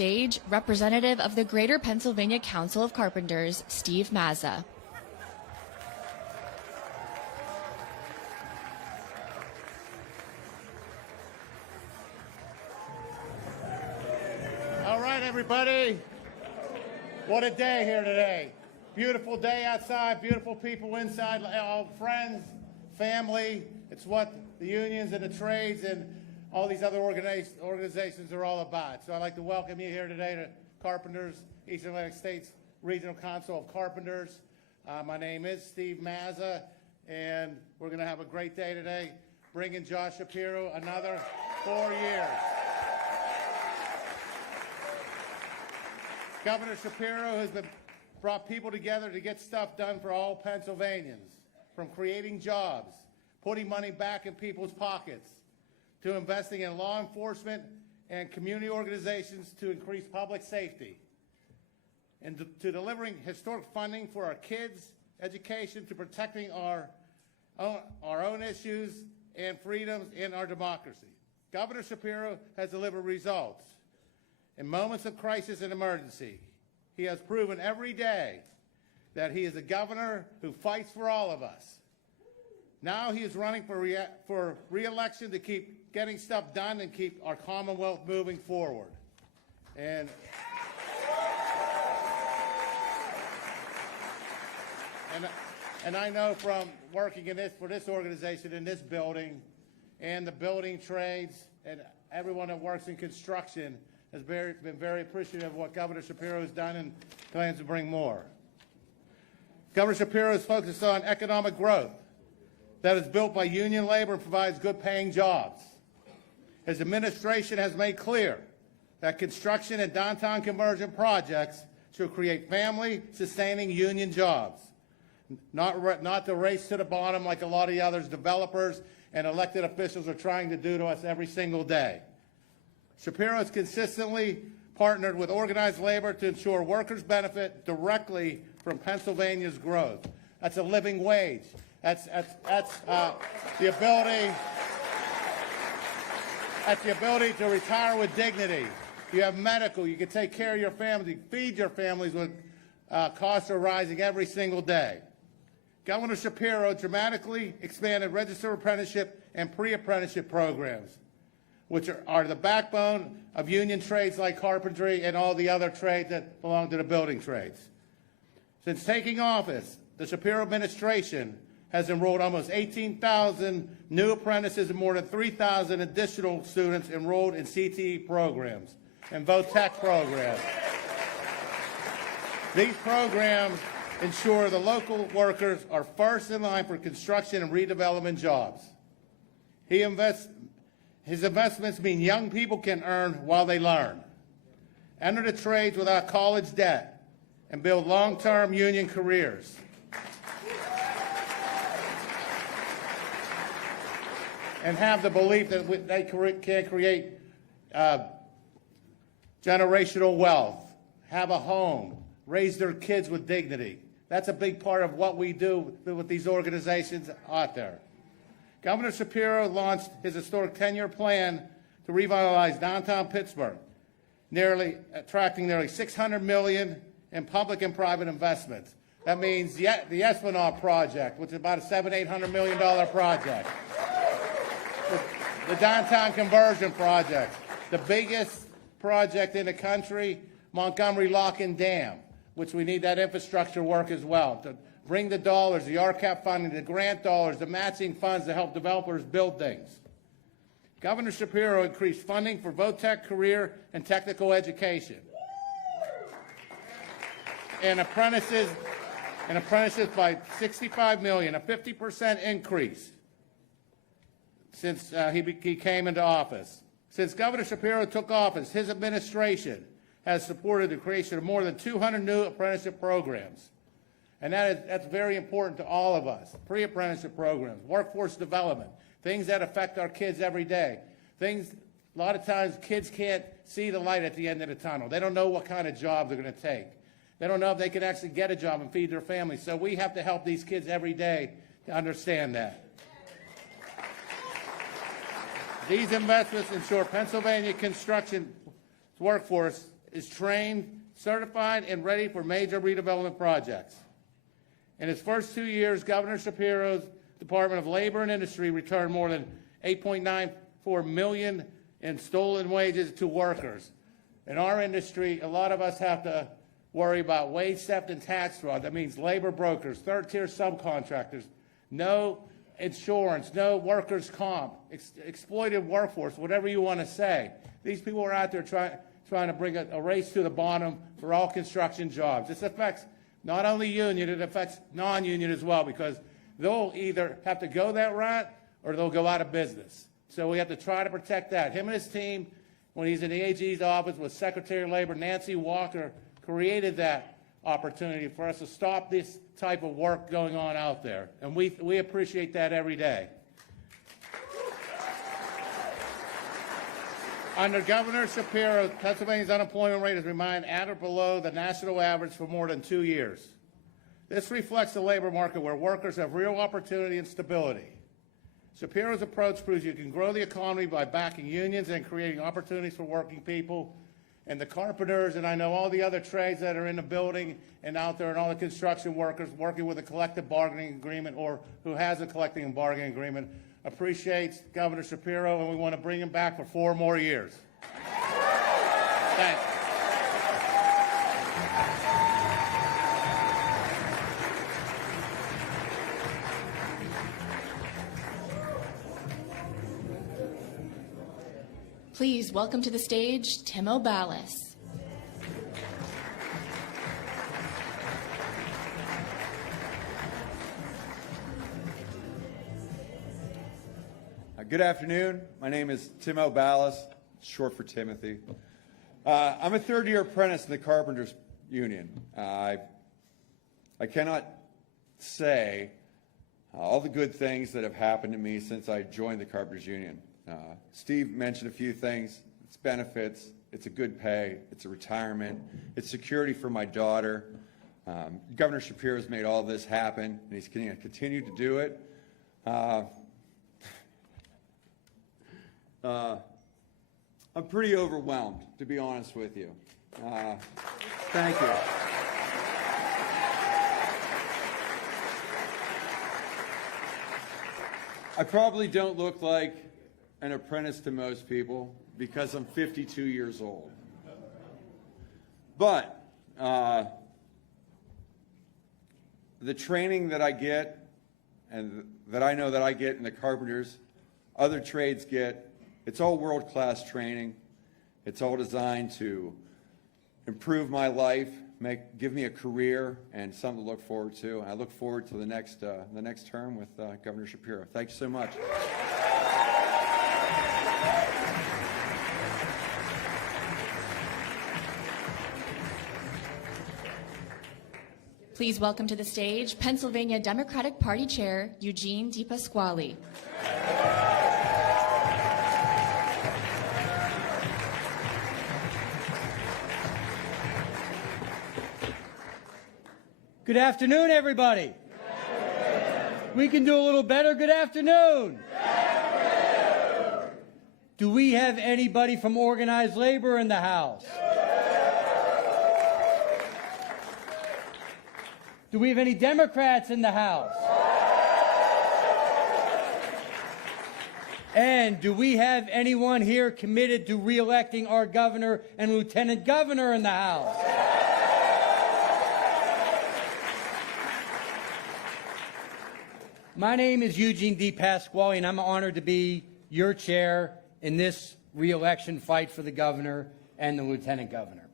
stage, representative of the Greater Pennsylvania Council of Carpenters, Steve Mazza. All right, everybody. What a day here today. Beautiful day outside, beautiful people inside, all friends, family. It's what the unions and the trades and all these other organizations are all about. So I'd like to welcome you here today to Carpenters, Eastern Atlantic States Regional Council of Carpenters. My name is Steve Mazza, and we're going to have a great day today, bringing Josh Shapiro another 4 years. Governor Shapiro has brought people together to get stuff done for all Pennsylvanians, from creating jobs, putting money back in people's pockets, to investing in law enforcement and community organizations to increase public safety, and to delivering historic funding for our kids' education, to protecting our own issues and freedoms in our democracy. Governor Shapiro has delivered results. In moments of crisis and emergency, he has proven every day that he is a governor who fights for all of us. Now he is running for re-election to keep getting stuff done and keep our Commonwealth moving forward. And I know from working for this organization in this building and the building trades and everyone that works in construction has been very appreciative of what Governor Shapiro has done and plans to bring more. Governor Shapiro is focused on economic growth that is built by union labor and provides good paying jobs. His administration has made clear that construction and downtown conversion projects should create family-sustaining union jobs, not the race to the bottom like a lot of the others developers and elected officials are trying to do to us every single day. Shapiro has consistently partnered with organized labor to ensure workers benefit directly from Pennsylvania's growth. That's a living wage. That's the ability to retire with dignity. You have medical. You can take care of your family, feed your families when costs are rising every single day. Governor Shapiro dramatically expanded registered apprenticeship and pre-apprenticeship programs, which are the backbone of union trades like carpentry and all the other trades that belong to the building trades. Since taking office, the Shapiro administration has enrolled almost 18,000 new apprentices and more than 3,000 additional students enrolled in CTE programs and VOTEC programs. These programs ensure the local workers are first in line for construction and redevelopment jobs. His investments mean young people can earn while they learn, enter the trades without college debt, and build long-term union careers. And have the belief that they can create generational wealth, have a home, raise their kids with dignity. That's a big part of what we do with these organizations out there. Governor Shapiro launched his historic 10-year plan to revitalize downtown Pittsburgh, attracting nearly $600 million in public and private investments. That means the Esplanade project, which is about a $700–800 million project. The downtown conversion project, the biggest project in the country, Montgomery Lock and Dam, which we need that infrastructure work as well, to bring the dollars, the RCAP funding, the grant dollars, the matching funds to help developers build things. Governor Shapiro increased funding for VOTEC career and technical education. And apprentices by $65 million, a 50% increase since he came into office. Since Governor Shapiro took office, his administration has supported the creation of more than 200 new apprenticeship programs. And that's very important to all of us. Pre-apprenticeship programs, workforce development, things that affect our kids every day. A lot of times kids can't see the light at the end of the tunnel. They don't know what kind of job they're going to take. They don't know if they can actually get a job and feed their family. So we have to help these kids every day to understand that. These investments ensure Pennsylvania construction workforce is trained, certified, and ready for major redevelopment projects. In his first 2 years, Governor Shapiro's Department of Labor and Industry returned more than $8.94 million in stolen wages to workers. In our industry, a lot of us have to worry about wage theft and tax fraud. That means labor brokers, third-tier subcontractors, no insurance, no workers' comp, exploited workforce, whatever you want to say. These people are out there trying to bring a race to the bottom for all construction jobs. This affects not only union, it affects non-union as well, because they'll either have to go that route or they'll go out of business. So we have to try to protect that. Him and his team, when he's in the AG's office with Secretary of Labor Nancy Walker, created that opportunity for us to stop this type of work going on out there. And we appreciate that every day. Under Governor Shapiro, Pennsylvania's unemployment rate has remained at or below the national average for more than 2 years. This reflects the labor market where workers have real opportunity and stability. Shapiro's approach proves you can grow the economy by backing unions and creating opportunities for working people. And the carpenters, and I know all the other trades that are in the building and out there, and all the construction workers working with a collective bargaining agreement or who has a collective bargaining agreement, appreciates Governor Shapiro, and we want to bring him back for 4 more years. Thanks. Please welcome to the stage Tim O'Ballis. Good afternoon. My name is Tim O'Ballis, short for Timothy. I'm a third-year apprentice in the Carpenters Union. I cannot say all the good things that have happened to me since I joined the Carpenters Union. Steve mentioned a few things. It's benefits, it's a good pay, it's a retirement, it's security for my daughter. Governor Shapiro has made all this happen, and he's going to continue to do it. I'm pretty overwhelmed, to be honest with you. Thank you. I probably don't look like an apprentice to most people because I'm 52 years old. But the training that I get and that I know that I get in the carpenters, other trades get, it's all world-class training. It's all designed to improve my life, give me a career and something to look forward to. I look forward to the next term with Governor Shapiro. Thank you so much. Please welcome to the stage Pennsylvania Democratic Party Chair Eugene DePasquale. Good afternoon, everybody. We can do a little better. Good afternoon. Do we have anybody from organized labor in the house? Do we have any Democrats in the house? And do we have anyone here committed to re-electing our governor and lieutenant governor in the house? My name is Eugene DePasquale, and I'm honored to be your chair in this re-election fight for the governor and the lieutenant governor.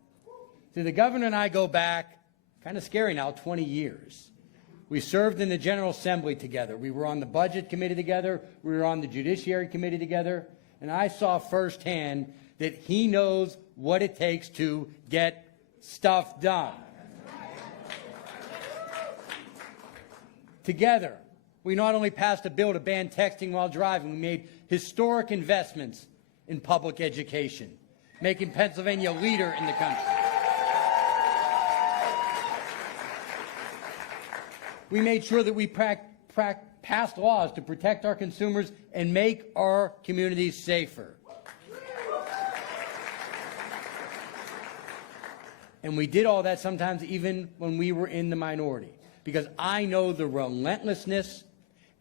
See, the governor and I go back, kind of scary now, 20 years. We served in the General Assembly together. We were on the Budget Committee together. We were on the Judiciary Committee together. And I saw firsthand that he knows what it takes to get stuff done. Together, we not only passed a bill to ban texting while driving, we made historic investments in public education, making Pennsylvania a leader in the country. We made sure that we passed laws to protect our consumers and make our communities safer. And we did all that sometimes even when we were in the minority, because I know the relentlessness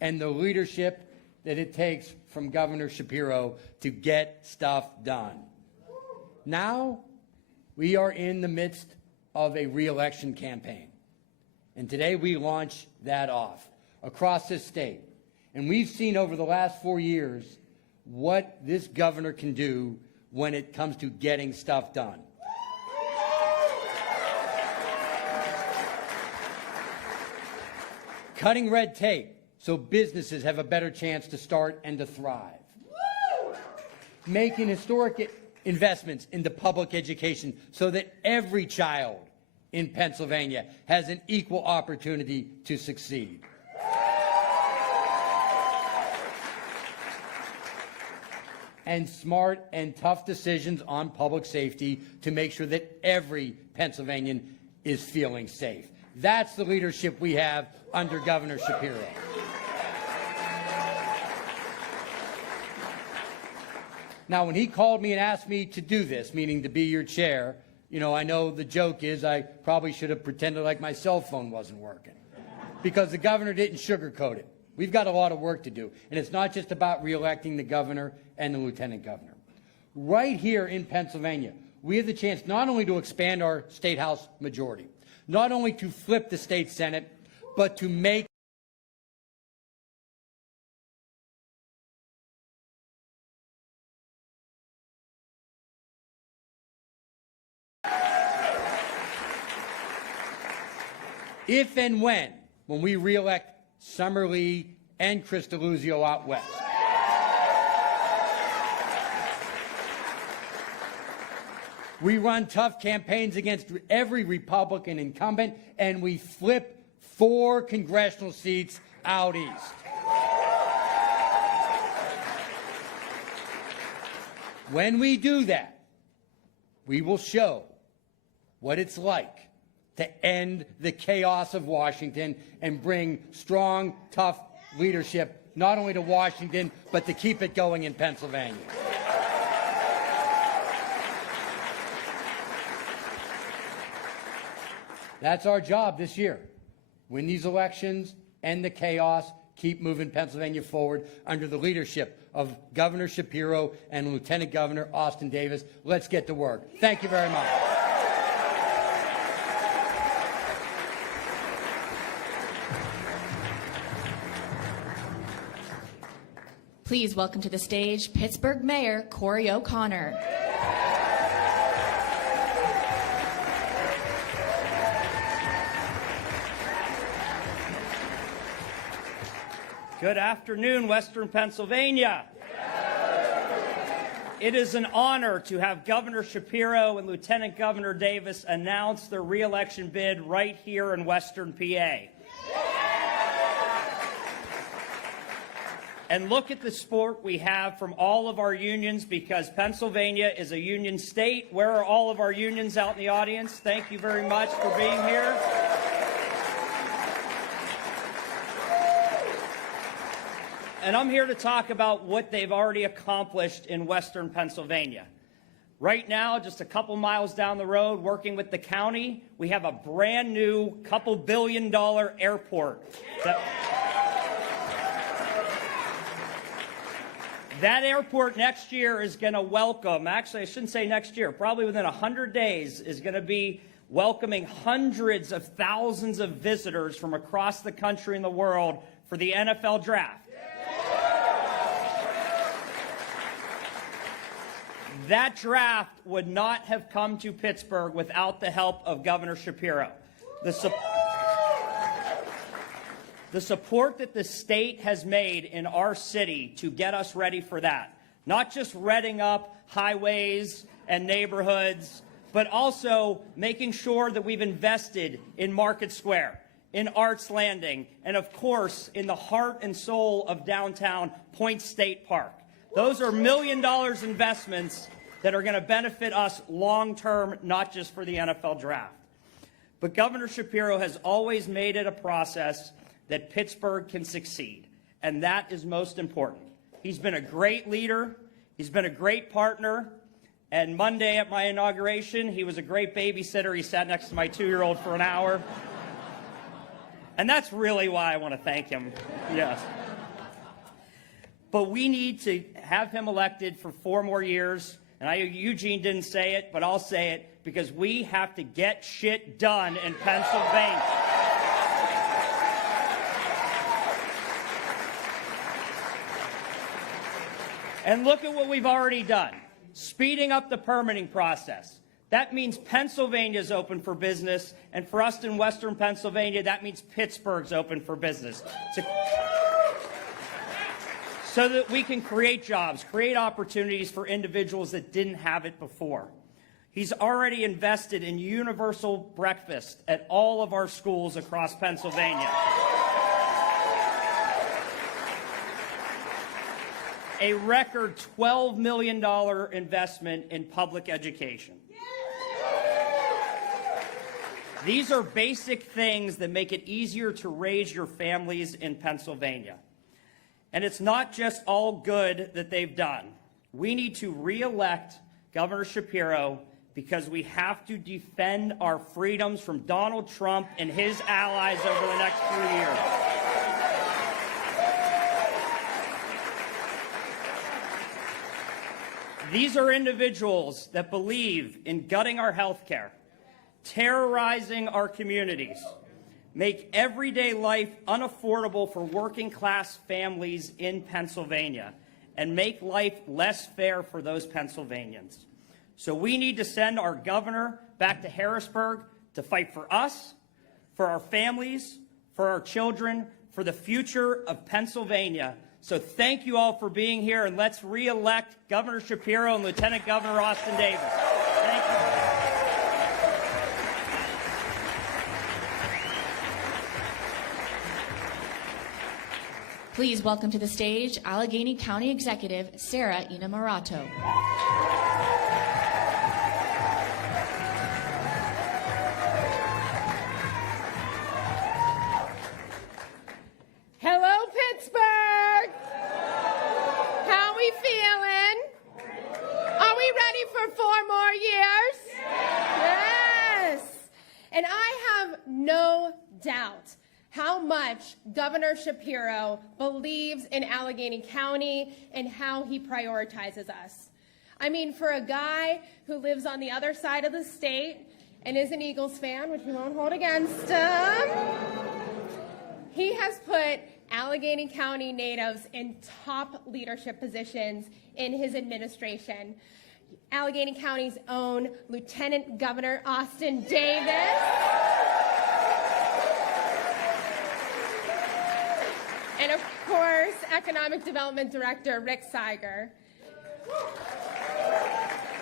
and the leadership that it takes from Governor Shapiro to get stuff done. Now, we are in the midst of a re-election campaign. And today we launch that off across this state. And we've seen over the last 4 years what this governor can do when it comes to getting stuff done. Cutting red tape so businesses have a better chance to start and to thrive. Making historic investments into public education so that every child in Pennsylvania has an equal opportunity to succeed. And smart and tough decisions on public safety to make sure that every Pennsylvanian is feeling safe. That's the leadership we have under Governor Shapiro. Now, when he called me and asked me to do this, meaning to be your chair, you know, I know the joke is I probably should have pretended like my cell phone wasn't working, because the governor didn't sugarcoat it. We've got a lot of work to do, and it's not just about re-electing the governor and the lieutenant governor. Right here in Pennsylvania, we have the chance not only to expand our state house majority, not only to flip the state senate, but to make if and when we re-elect Summer Lee and Chris DeLuzio out west. We run tough campaigns against every Republican incumbent, and we flip 4 congressional seats out east. When we do that, we will show what it's like to end the chaos of Washington and bring strong, tough leadership not only to Washington, but to keep it going in Pennsylvania. That's our job this year. Win these elections, end the chaos, keep moving Pennsylvania forward under the leadership of Governor Shapiro and Lieutenant Governor Austin Davis. Let's get to work. Thank you very much. Please welcome to the stage Pittsburgh Mayor Corey O'Connor. Good afternoon, Western Pennsylvania. It is an honor to have Governor Shapiro and Lieutenant Governor Davis announce their re-election bid right here in Western PA. And look at the support we have from all of our unions, because Pennsylvania is a union state. Where are all of our unions out in the audience? Thank you very much for being here. And I'm here to talk about what they've already accomplished in Western Pennsylvania. Right now, just a couple miles down the road, working with the county, we have a brand new couple $2 billion airport. That airport next year is going to welcome, actually I shouldn't say next year, probably within 100 days, is going to be welcoming hundreds of thousands of visitors from across the country and the world for the NFL draft. That draft would not have come to Pittsburgh without the help of Governor Shapiro. The support that the state has made in our city to get us ready for that, not just redding up highways and neighborhoods, but also making sure that we've invested in Market Square, in Arts Landing, and of course, in the heart and soul of downtown Point State Park. Those are $1 million investments that are going to benefit us long-term, not just for the NFL draft. But Governor Shapiro has always made it a process that Pittsburgh can succeed, and that is most important. He's been a great leader. He's been a great partner. And Monday at my inauguration, he was a great babysitter. He sat next to my 2-year-old for an hour. And that's really why I want to thank him. Yes. But we need to have him elected for 4 more years. And Eugene didn't say it, but I'll say it, because we have to get shit done in Pennsylvania. And look at what we've already done. Speeding up the permitting process. That means Pennsylvania's open for business, and for us in Western Pennsylvania, that means Pittsburgh's open for business. So that we can create jobs, create opportunities for individuals that didn't have it before. He's already invested in universal breakfast at all of our schools across Pennsylvania. A record $12 million investment in public education. These are basic things that make it easier to raise your families in Pennsylvania. And it's not just all good that they've done. We need to re-elect Governor Shapiro because we have to defend our freedoms from Donald Trump and his allies over the next few years. These are individuals that believe in gutting our health care, terrorizing our communities, make everyday life unaffordable for working class families in Pennsylvania, and make life less fair for those Pennsylvanians. So we need to send our governor back to Harrisburg to fight for us, for our families, for our children, for the future of Pennsylvania. So thank you all for being here, and let's re-elect Governor Shapiro and Lieutenant Governor Austin Davis. Thank you. Please welcome to the stage Allegheny County Executive Sarah Innamorato. Hello, Pittsburgh. How we feeling? Are we ready for 4 more years? Yes. And I have no doubt how much Governor Shapiro believes in Allegheny County and how he prioritizes us. I mean, for a guy who lives on the other side of the state and is an Eagles fan, which we won't hold against him, he has put Allegheny County natives in top leadership positions in his administration. Allegheny County's own Lieutenant Governor Austin Davis, and of course, Economic Development Director Rick Seiger.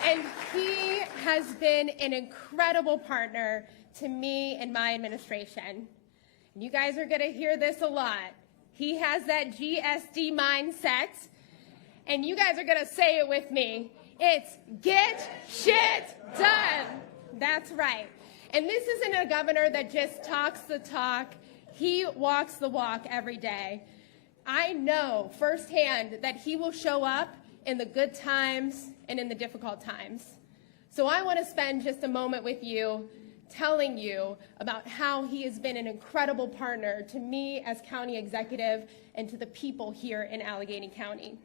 And he has been an incredible partner to me and my administration. You guys are going to hear this a lot. He has that GSD mindset, and you guys are going to say it with me. It's get shit done. That's right. And this isn't a governor that just talks the talk. He walks the walk every day. I know firsthand that he will show up in the good times and in the difficult times. So I want to spend just a moment with you telling you about how he has been an incredible partner to me as county executive and to the people here in Allegheny County.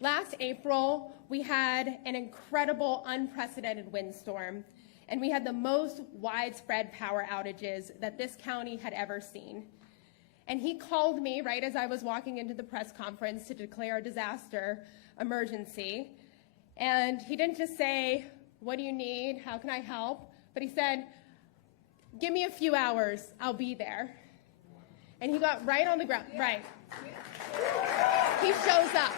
Last April, we had an incredible, unprecedented windstorm, and we had the most widespread power outages that this county had ever seen. And he called me right as I was walking into the press conference to declare a disaster emergency. And he didn't just say, "What do you need? How can I help?" But he said, "Give me a few hours, I'll be there." And he got right on the ground, right. He shows up.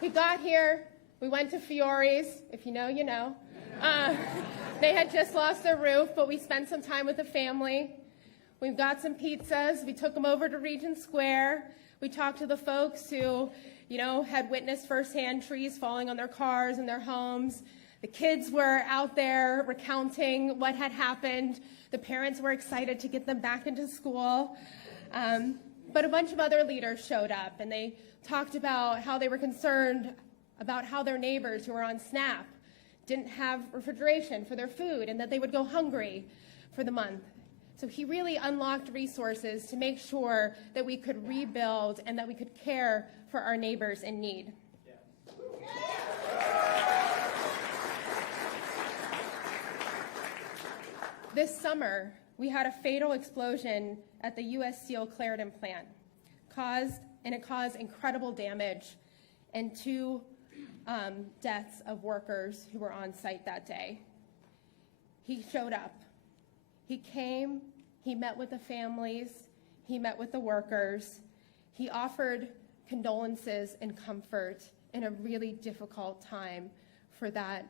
He got here, we went to Fiore's, if you know, you know. They had just lost their roof, but we spent some time with the family. We've got some pizzas, we took them over to Regent Square. We talked to the folks who, you know, had witnessed firsthand trees falling on their cars and their homes. The kids were out there recounting what had happened. The parents were excited to get them back into school. But a bunch of other leaders showed up, and they talked about how they were concerned about how their neighbors who were on SNAP didn't have refrigeration for their food and that they would go hungry for the month. So he really unlocked resources to make sure that we could rebuild and that we could care for our neighbors in need. This summer, we had a fatal explosion at the U.S. Steel Clarendon plant. It caused incredible damage and 2 deaths of workers who were on site that day. He showed up. He came, he met with the families, he met with the workers, he offered condolences and comfort in a really difficult time for that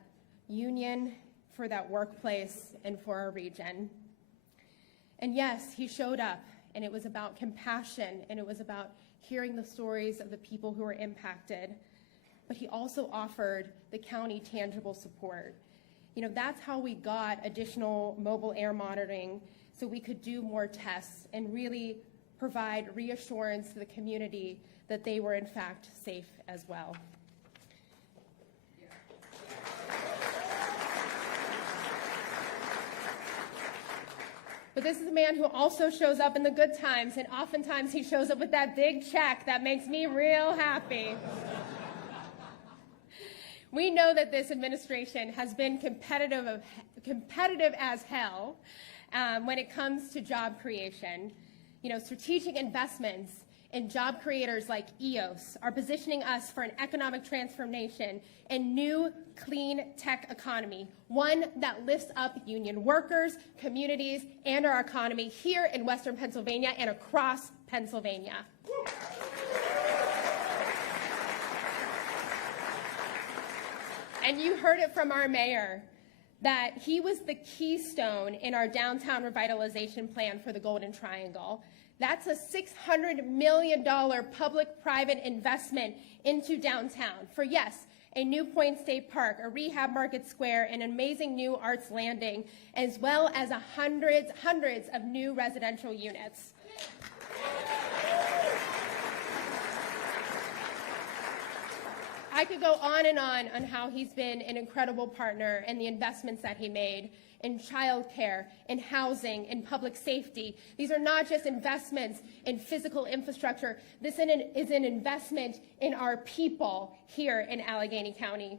union, for that workplace, and for our region. And yes, he showed up, and it was about compassion, and it was about hearing the stories of the people who were impacted. But he also offered the county tangible support. You know, that's how we got additional mobile air monitoring so we could do more tests and really provide reassurance to the community that they were in fact safe as well. But this is a man who also shows up in the good times, and oftentimes he shows up with that big check that makes me real happy. We know that this administration has been competitive as hell when it comes to job creation. You know, strategic investments in job creators like EOS are positioning us for an economic transformation and new clean tech economy, one that lifts up union workers, communities, and our economy here in Western Pennsylvania and across Pennsylvania. And you heard it from our mayor that he was the keystone in our downtown revitalization plan for the Golden Triangle. That's a $600 million public-private investment into downtown for, yes, a new Point State Park, a rehab market square, an amazing new arts landing, as well as hundreds of new residential units. I could go on and on how he's been an incredible partner and the investments that he made in childcare, in housing, in public safety. These are not just investments in physical infrastructure. This is an investment in our people here in Allegheny County.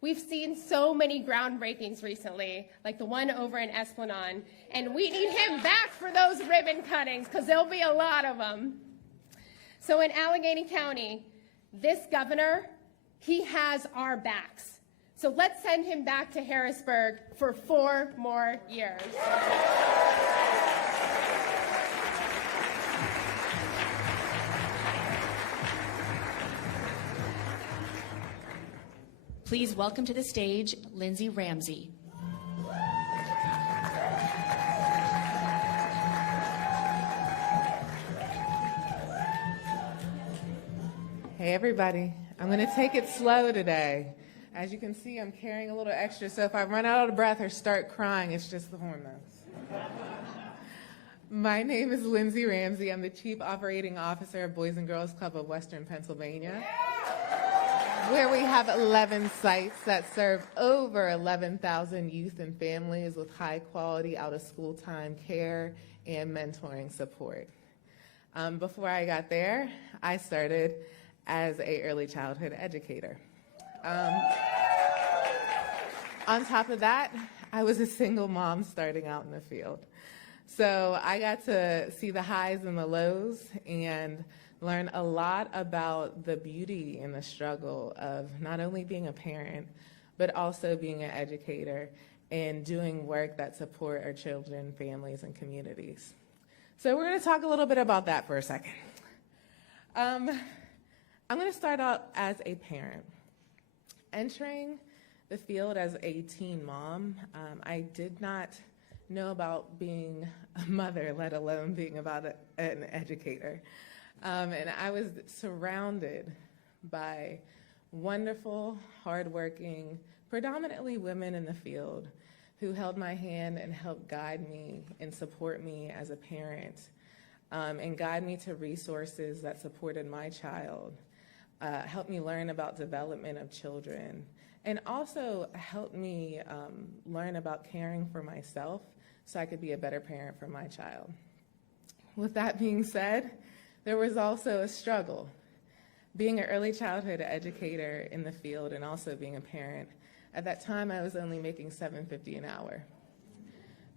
We've seen so many groundbreakings recently, like the one over in Esplanade, and we need him back for those ribbon cuttings because there'll be a lot of them. So in Allegheny County, this governor, he has our backs. So let's send him back to Harrisburg for 4 more years. Please welcome to the stage Lindsay Ramsey. Hey everybody, I'm going to take it slow today. As you can see, I'm carrying a little extra, so if I run out of breath or start crying, it's just the hormones. My name is Lindsay Ramsey. I'm the Chief Operating Officer of Boys and Girls Club of Western Pennsylvania, where we have 11 sites that serve over 11,000 youth and families with high-quality out-of-school time care and mentoring support. Before I got there, I started as an early childhood educator. On top of that, I was a single mom starting out in the field. So I got to see the highs and the lows and learn a lot about the beauty and the struggle of not only being a parent, but also being an educator and doing work that support our children, families, and communities. So we're going to talk a little bit about that for a second. I'm going to start out as a parent. Entering the field as a teen mom, I did not know about being a mother, let alone being an educator. And I was surrounded by wonderful, hardworking, predominantly women in the field who held my hand and helped guide me and support me as a parent. and guide me to resources that supported my child, helped me learn about development of children, and also helped me learn about caring for myself so I could be a better parent for my child. With that being said, there was also a struggle. Being an early childhood educator in the field and also being a parent, at that time I was only making $7.50 an hour.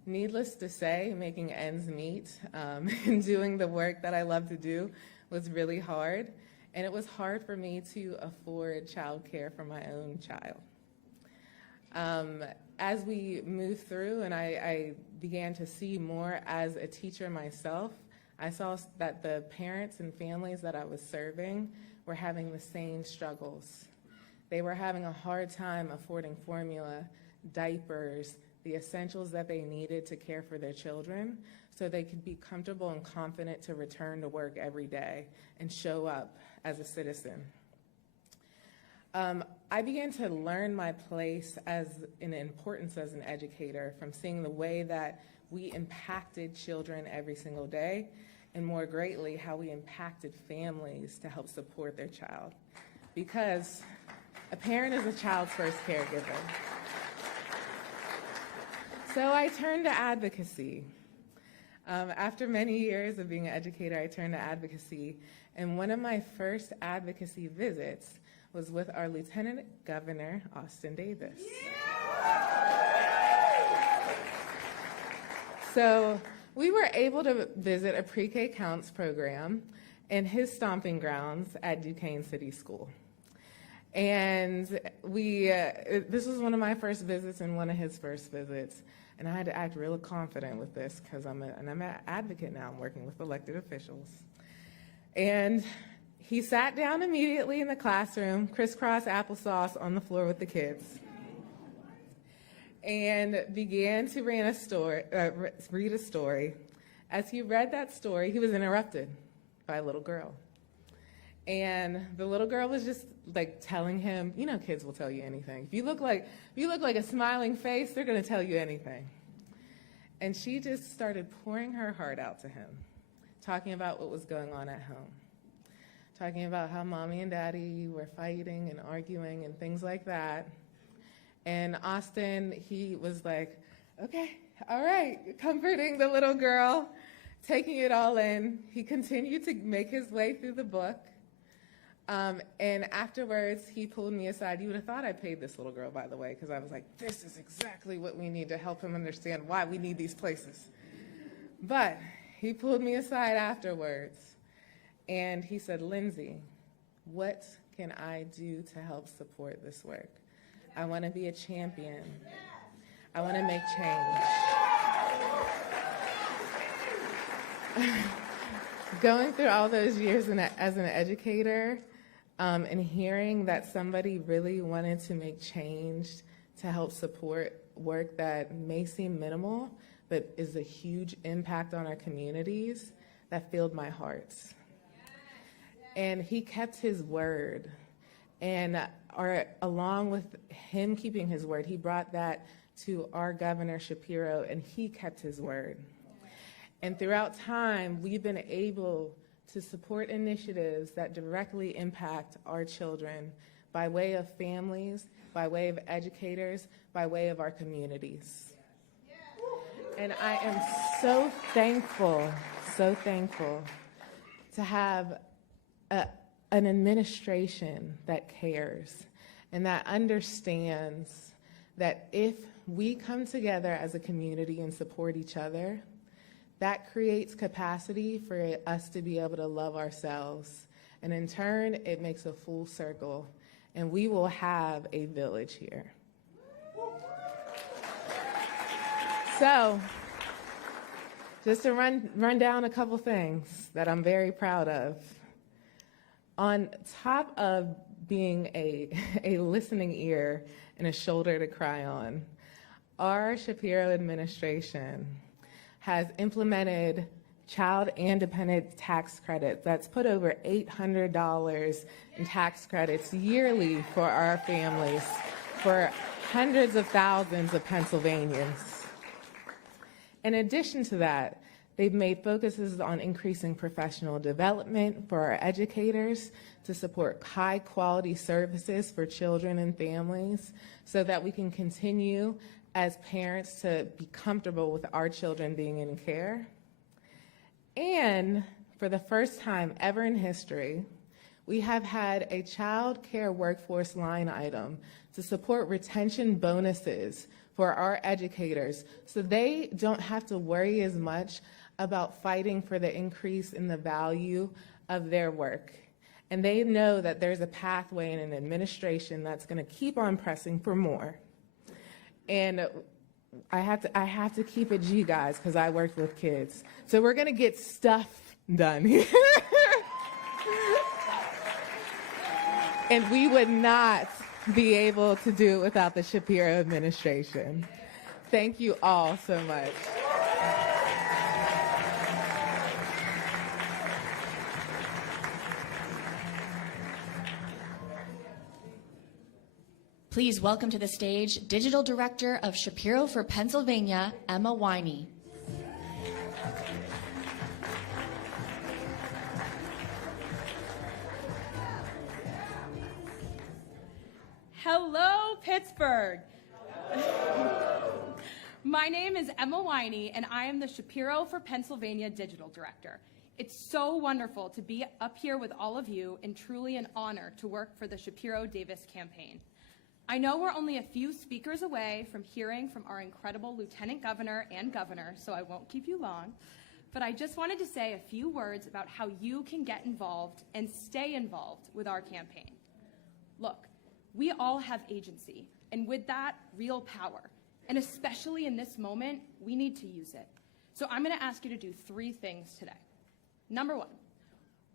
Needless to say, making ends meet and doing the work that I love to do was really hard, and it was hard for me to afford childcare for my own child. As we moved through and I began to see more as a teacher myself, I saw that the parents and families that I was serving were having the same struggles. They were having a hard time affording formula, diapers, the essentials that they needed to care for their children so they could be comfortable and confident to return to work every day and show up as a citizen. I began to learn my place as an importance as an educator from seeing the way that we impacted children every single day, and more greatly, how we impacted families to help support their child. Because a parent is a child's first caregiver. So I turned to advocacy. After many years of being an educator, I turned to advocacy, and one of my first advocacy visits was with our Lieutenant Governor, Austin Davis. So we were able to visit a pre-K counts program in his stomping grounds at Duquesne City School. And this was one of my first visits and one of his first visits. And I had to act real confident with this because I'm an advocate now. I'm working with elected officials. And he sat down immediately in the classroom, crisscross applesauce on the floor with the kids, and began to read a story. As he read that story, he was interrupted by a little girl. And the little girl was just like telling him, you know, kids will tell you anything. If you look like a smiling face, they're going to tell you anything. And she just started pouring her heart out to him, talking about what was going on at home, talking about how mommy and daddy were fighting and arguing and things like that. And Austin, he was like, okay, all right, comforting the little girl, taking it all in. He continued to make his way through the book. And afterwards, he pulled me aside. You would have thought I paid this little girl, by the way, because I was like, this is exactly what we need to help him understand why we need these places. But he pulled me aside afterwards, and he said, Lindsay, what can I do to help support this work? I want to be a champion. I want to make change. Going through all those years as an educator, and hearing that somebody really wanted to make change to help support work that may seem minimal, but is a huge impact on our communities, that filled my heart. And he kept his word. And along with him keeping his word, he brought that to our Governor Shapiro, and he kept his word. And throughout time, we've been able to support initiatives that directly impact our children by way of families, by way of educators, by way of our communities. And I am so thankful to have an administration that cares and that understands that if we come together as a community and support each other, that creates capacity for us to be able to love ourselves. And in turn, it makes a full circle, and we will have a village here. So, just to run down a couple things that I'm very proud of. On top of being a listening ear and a shoulder to cry on, our Shapiro administration has implemented child and dependent tax credits. That's put over $800 in tax credits yearly for our families, for hundreds of thousands of Pennsylvanians. In addition to that, They've made focuses on increasing professional development for our educators to support high-quality services for children and families so that we can continue as parents to be comfortable with our children being in care. And for the first time ever in history, we have had a child care workforce line item to support retention bonuses for our educators so they don't have to worry as much about fighting for the increase in the value of their work. And they know that there's a pathway in an administration that's going to keep on pressing for more. And I have to keep it G, guys, because I work with kids. So we're going to get stuff done here. And we would not be able to do it without the Shapiro administration. Thank you all so much. Please welcome to the stage Digital Director of Shapiro for Pennsylvania, Emma Winey. Hello, Pittsburgh. My name is Emma Winey, and I am the Shapiro for Pennsylvania Digital Director. It's so wonderful to be up here with all of you, and truly an honor to work for the Shapiro-Davis campaign. I know we're only a few speakers away from hearing from our incredible Lieutenant Governor and Governor, so I won't keep you long, but I just wanted to say a few words about how you can get involved and stay involved with our campaign. Look, we all have agency, and with that, real power. And especially in this moment, we need to use it. So I'm going to ask you to do 3 things today. Number 1,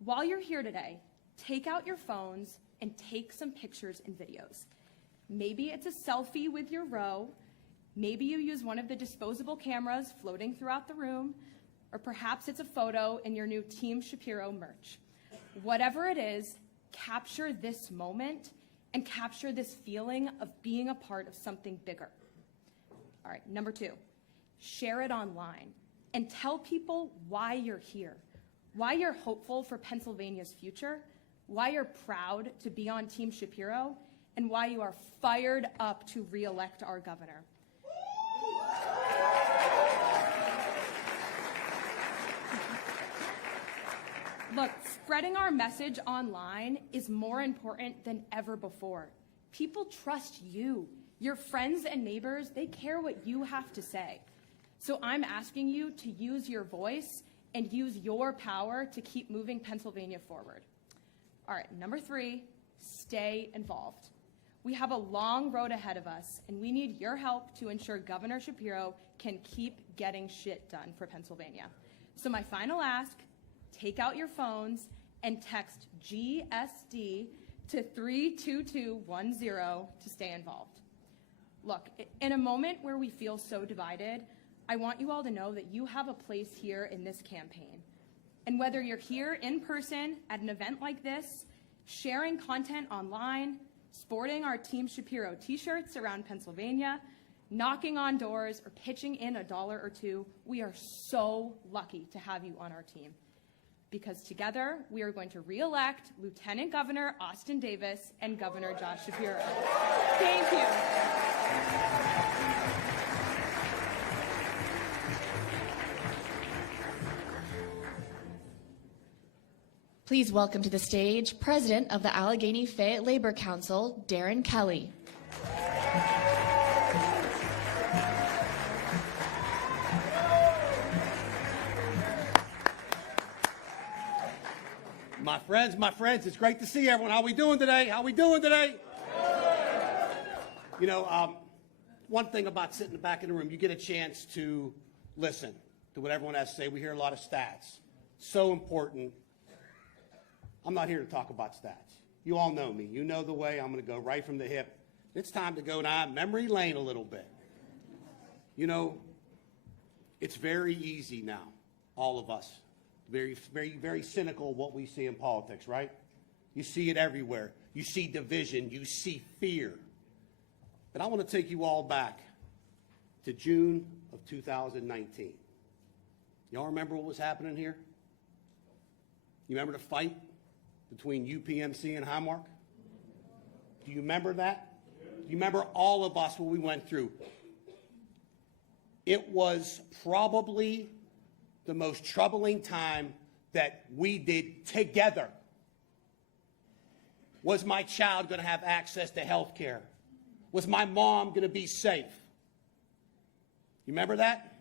while you're here today, take out your phones and take some pictures and videos. Maybe it's a selfie with your row, maybe you use one of the disposable cameras floating throughout the room, or perhaps it's a photo in your new Team Shapiro merch. Whatever it is, capture this moment and capture this feeling of being a part of something bigger. All right, number 2, share it online and tell people why you're here, why you're hopeful for Pennsylvania's future, why you're proud to be on Team Shapiro, and why you are fired up to re-elect our governor. Look, spreading our message online is more important than ever before. People trust you. Your friends and neighbors, they care what you have to say. So I'm asking you to use your voice and use your power to keep moving Pennsylvania forward. All right, number 3, stay involved. We have a long road ahead of us, and we need your help to ensure Governor Shapiro can keep getting shit done for Pennsylvania. So my final ask, take out your phones and text GSD to 32210 to stay involved. Look, in a moment where we feel so divided, I want you all to know that you have a place here in this campaign. And whether you're here in person at an event like this, sharing content online, sporting our Team Shapiro t-shirts around Pennsylvania, knocking on doors, or pitching in $1 or $2, we are so lucky to have you on our team. Because together, we are going to re-elect Lieutenant Governor Austin Davis and Governor Josh Shapiro. Thank you. Please welcome to the stage President of the Allegheny Fayette Labor Council, Darren Kelly. My friends, it's great to see everyone. How we doing today? You know, one thing about sitting back in the room, you get a chance to listen to what everyone has to say. We hear a lot of stats. So important. I'm not here to talk about stats. You all know me. You know the way. I'm going to go right from the hip. It's time to go down memory lane a little bit. You know, it's very easy now, all of us. Very cynical of what we see in politics, right? You see it everywhere. You see division. You see fear. But I want to take you all back to June of 2019. Y'all remember what was happening here? You remember the fight between UPMC and Highmark? Do you remember that? Do you remember all of us what we went through? It was probably the most troubling time that we did together. Was my child going to have access to health care? Was my mom going to be safe? You remember that?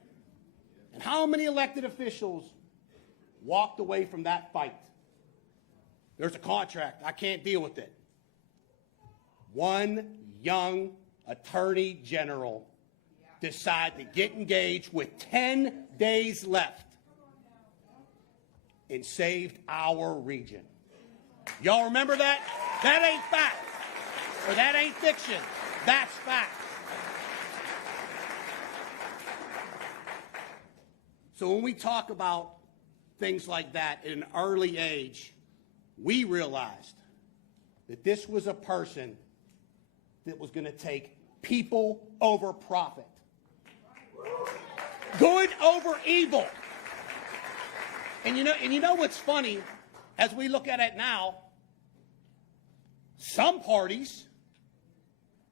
And how many elected officials walked away from that fight? There's a contract. I can't deal with it. One young attorney general decided to get engaged with 10 days left and saved our region. Y'all remember that? That ain't fact. Or that ain't fiction. That's fact. So when we talk about things like that at an early age, we realized that this was a person that was going to take people over profit. Good over evil. And you know what's funny? As we look at it now, some parties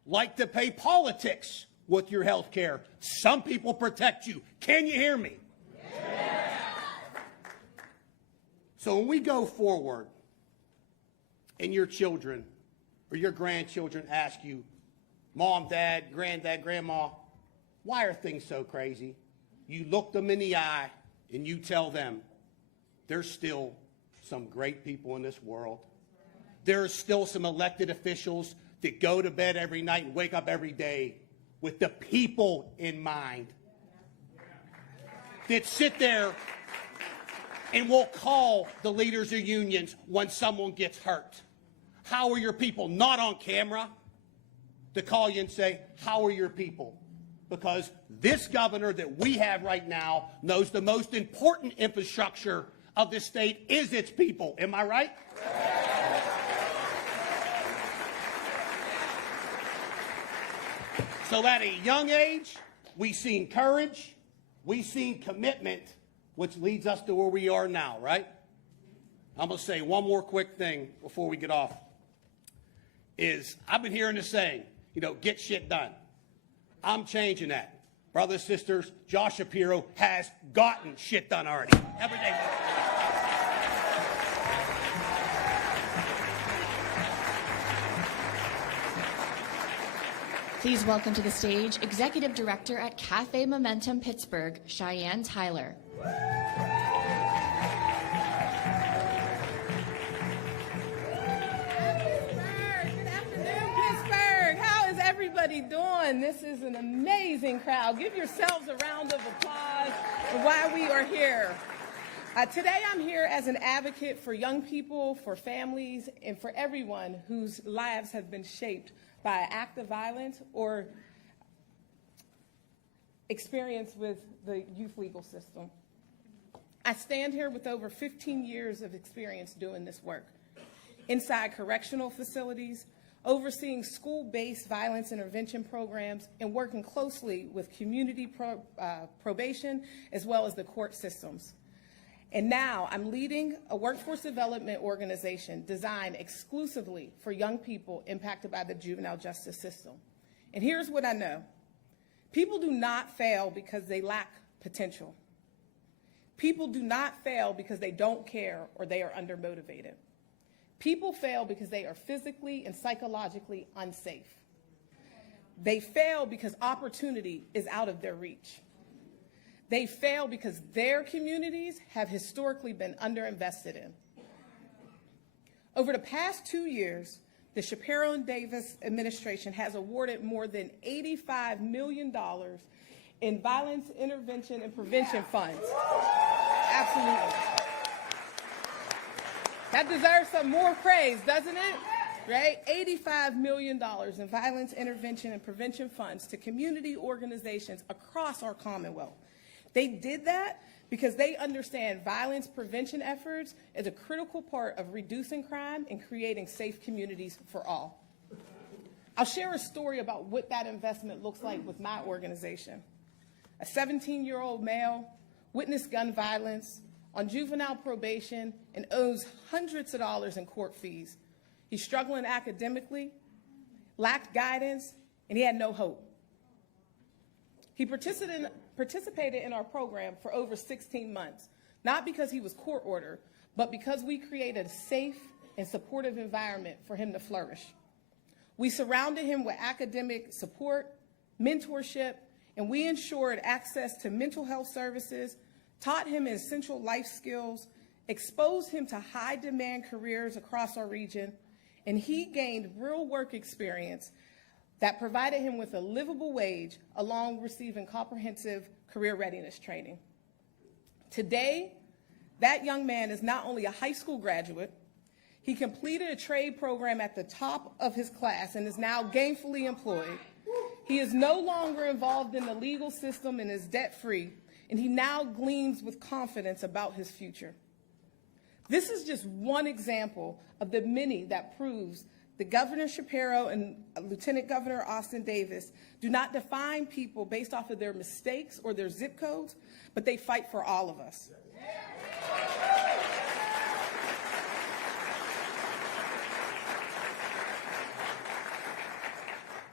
like to pay politics with your health care. Some people protect you. Can you hear me? Yeah. So when we go forward and your children or your grandchildren ask you, Mom, Dad, Granddad, Grandma, why are things so crazy? You look them in the eye and you tell them, there's still some great people in this world. There's still some elected officials that go to bed every night and wake up every day with the people in mind. That sit there and will call the leaders of unions when someone gets hurt. How are your people? Not on camera to call you and say, how are your people? Because this governor that we have right now knows the most important infrastructure of this state is its people. Am I right? So at a young age, we've seen courage, we've seen commitment, which leads us to where we are now, right? I'm going to say one more quick thing before we get off. I've been hearing this saying, get shit done. I'm changing that. Brothers, sisters, Josh Shapiro has gotten shit done already. Every day. Please welcome to the stage Executive Director at Cafe Momentum Pittsburgh, Cheyenne Tyler. Everybody doing? This is an amazing crowd. Give yourselves a round of applause for why we are here. Today I'm here as an advocate for young people, for families, and for everyone whose lives have been shaped by an act of violence or experience with the youth legal system. I stand here with over 15 years of experience doing this work. Inside correctional facilities, overseeing school-based violence intervention programs, and working closely with community probation as well as the court systems. And now I'm leading a workforce development organization designed exclusively for young people impacted by the juvenile justice system. And here's what I know. People do not fail because they lack potential. People do not fail because they don't care or they are undermotivated. People fail because they are physically and psychologically unsafe. They fail because opportunity is out of their reach. They fail because their communities have historically been underinvested in. Over the past 2 years, the Shapiro and Davis administration has awarded more than $85 million in violence intervention and prevention funds. Absolutely. That deserves some more praise, doesn't it? Right? $85 million in violence intervention and prevention funds to community organizations across our Commonwealth. They did that because they understand violence prevention efforts is a critical part of reducing crime and creating safe communities for all. I'll share a story about what that investment looks like with my organization. A 17-year-old male witnessed gun violence, on juvenile probation, and owes hundreds of dollars in court fees. He's struggling academically, lacked guidance, and he had no hope. He participated in our program for over 16 months, not because he was court ordered, but because we created a safe and supportive environment for him to flourish. We surrounded him with academic support, mentorship, and we ensured access to mental health services, taught him essential life skills, exposed him to high-demand careers across our region, and he gained real work experience that provided him with a livable wage along with receiving comprehensive career readiness training. Today, that young man is not only a high school graduate, he completed a trade program at the top of his class and is now gainfully employed. He is no longer involved in the legal system and is debt-free, and he now gleams with confidence about his future. This is just one example of the many that proves that Governor Shapiro and Lieutenant Governor Austin Davis do not define people based off of their mistakes or their zip codes, but they fight for all of us.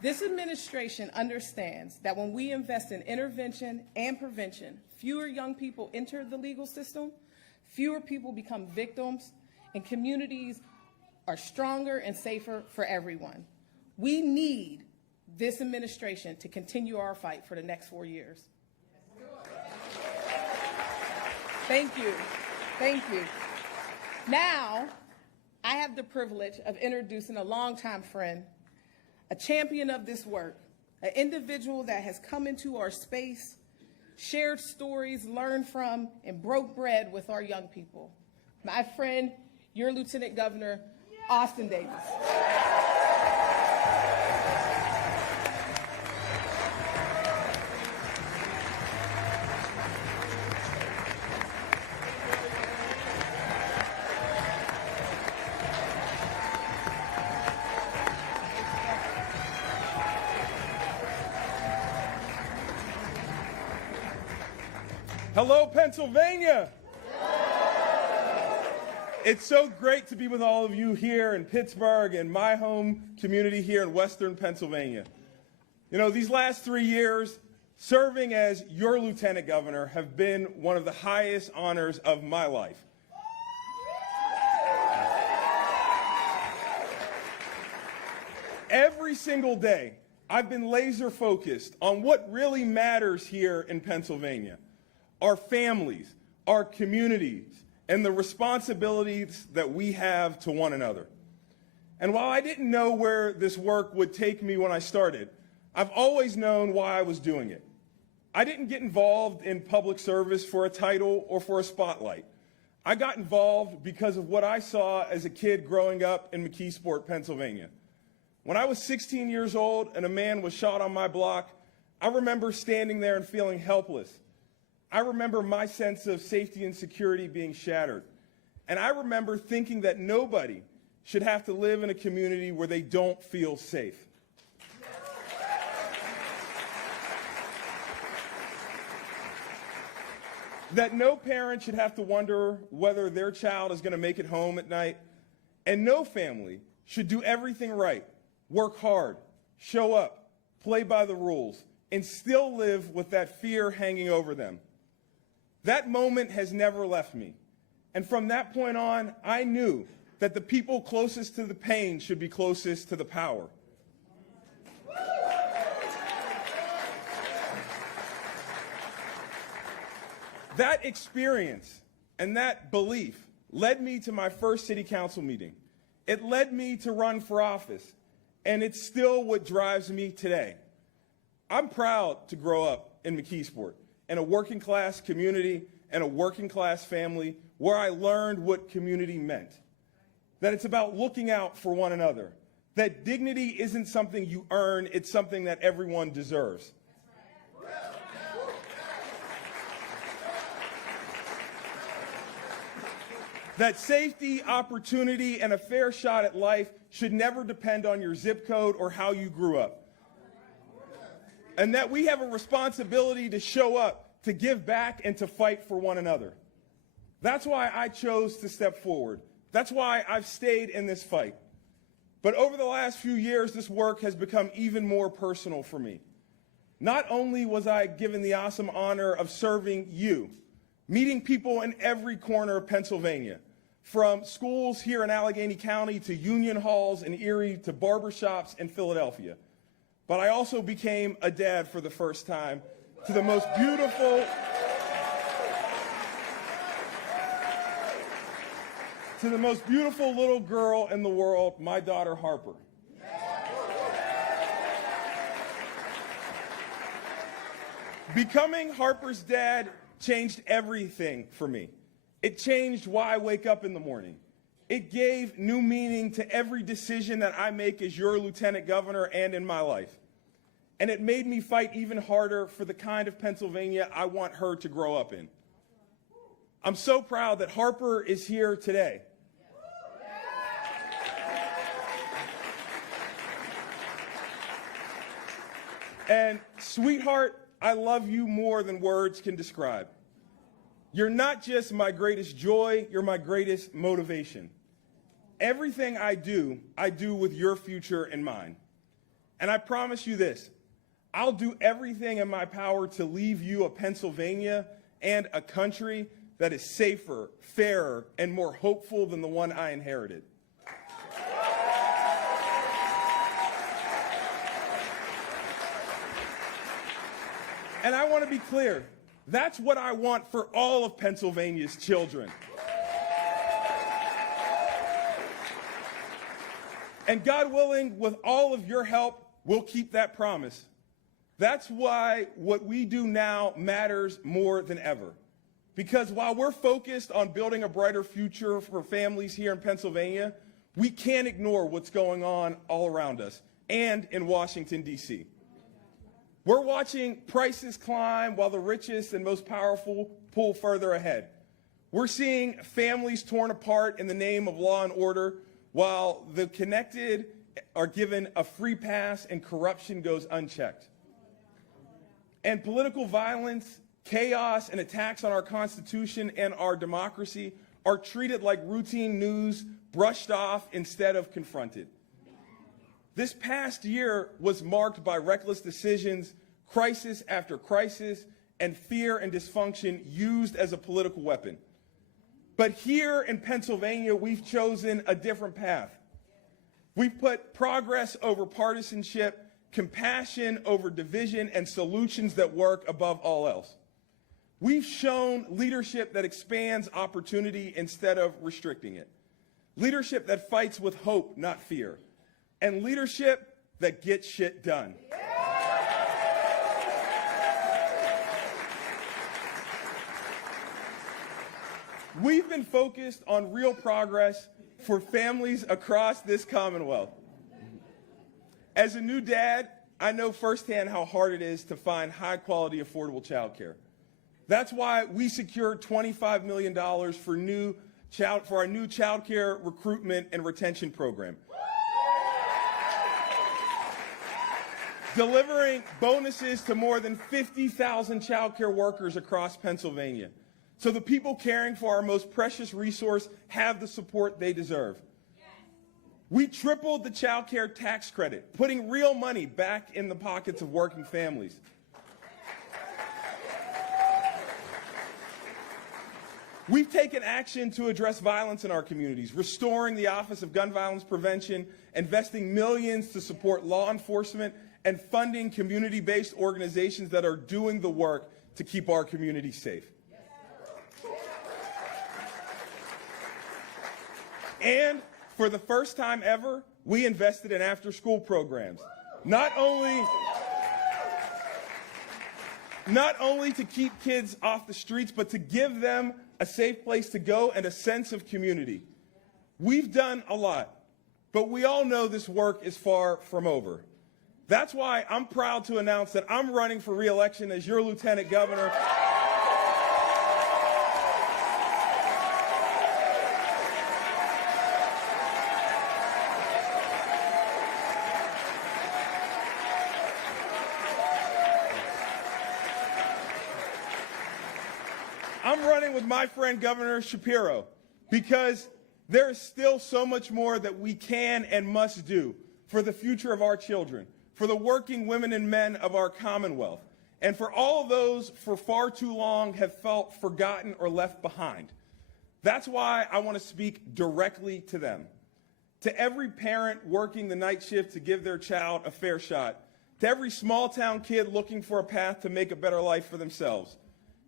This administration understands that when we invest in intervention and prevention, fewer young people enter the legal system, fewer people become victims, and communities are stronger and safer for everyone. We need this administration to continue our fight for the next 4 years. Thank you. Thank you. Now, I have the privilege of introducing a longtime friend, a champion of this work, an individual that has come into our space, shared stories, learned from, and broke bread with our young people. My friend, your Lieutenant Governor, Austin Davis. Hello, Pennsylvania. It's so great to be with all of you here in Pittsburgh and my home community here in Western Pennsylvania. You know, these last 3 years, serving as your Lieutenant Governor have been one of the highest honors of my life. Every single day, I've been laser focused on what really matters here in Pennsylvania. Our families, our communities, and the responsibilities that we have to one another. And while I didn't know where this work would take me when I started, I've always known why I was doing it. I didn't get involved in public service for a title or for a spotlight. I got involved because of what I saw as a kid growing up in McKeesport, Pennsylvania. When I was 16 years old and a man was shot on my block, I remember standing there and feeling helpless. I remember my sense of safety and security being shattered. And I remember thinking that nobody should have to live in a community where they don't feel safe. That no parent should have to wonder whether their child is going to make it home at night. And no family should do everything right, work hard, show up, play by the rules, and still live with that fear hanging over them. That moment has never left me. And from that point on, I knew that the people closest to the pain should be closest to the power. That experience and that belief led me to my first city council meeting. It led me to run for office, and it's still what drives me today. I'm proud to grow up in McKeesport, in a working class community and a working class family where I learned what community meant. That it's about looking out for one another. That dignity isn't something you earn, it's something that everyone deserves. That safety, opportunity, and a fair shot at life should never depend on your zip code or how you grew up. And that we have a responsibility to show up to give back and to fight for one another. That's why I chose to step forward. That's why I've stayed in this fight. But over the last few years, this work has become even more personal for me. Not only was I given the awesome honor of serving you, meeting people in every corner of Pennsylvania, from schools here in Allegheny County to union halls in Erie to barbershops in Philadelphia, but I also became a dad for the first time to the most beautiful little girl in the world, my daughter Harper. Becoming Harper's dad changed everything for me. It changed why I wake up in the morning. It gave new meaning to every decision that I make as your lieutenant governor and in my life. And it made me fight even harder for the kind of Pennsylvania I want her to grow up in. I'm so proud that Harper is here today. And sweetheart, I love you more than words can describe. You're not just my greatest joy, you're my greatest motivation. Everything I do with your future in mind. And I promise you this, I'll do everything in my power to leave you a Pennsylvania and a country that is safer, fairer, and more hopeful than the one I inherited. And I want to be clear, that's what I want for all of Pennsylvania's children. And God willing, with all of your help, we'll keep that promise. That's why what we do now matters more than ever. Because while we're focused on building a brighter future for families here in Pennsylvania, we can't ignore what's going on all around us and in Washington, D.C. We're watching prices climb while the richest and most powerful pull further ahead. We're seeing families torn apart in the name of law and order while the connected are given a free pass and corruption goes unchecked. And political violence, chaos, and attacks on our Constitution and our democracy are treated like routine news, brushed off instead of confronted. This past year was marked by reckless decisions, crisis after crisis, and fear and dysfunction used as a political weapon. But here in Pennsylvania, we've chosen a different path. We've put progress over partisanship, compassion over division, and solutions that work above all else. We've shown leadership that expands opportunity instead of restricting it. Leadership that fights with hope, not fear. And leadership that gets shit done. We've been focused on real progress for families across this Commonwealth. As a new dad, I know firsthand how hard it is to find high-quality, affordable childcare. That's why we secured $25 million for our new childcare recruitment and retention program. Delivering bonuses to more than 50,000 childcare workers across Pennsylvania, so the people caring for our most precious resource have the support they deserve. We tripled the child care tax credit, putting real money back in the pockets of working families. We've taken action to address violence in our communities, restoring the Office of Gun Violence Prevention, investing millions to support law enforcement, and funding community-based organizations that are doing the work to keep our communities safe. And for the first time ever, we invested in after-school programs. Not only to keep kids off the streets, but to give them a safe place to go and a sense of community. We've done a lot, but we all know this work is far from over. That's why I'm proud to announce that I'm running for re-election as your lieutenant governor. I'm running with my friend Governor Shapiro because there is still so much more that we can and must do for the future of our children, for the working women and men of our Commonwealth, and for all those for far too long have felt forgotten or left behind. That's why I want to speak directly to them. To every parent working the night shift to give their child a fair shot, to every small town kid looking for a path to make a better life for themselves,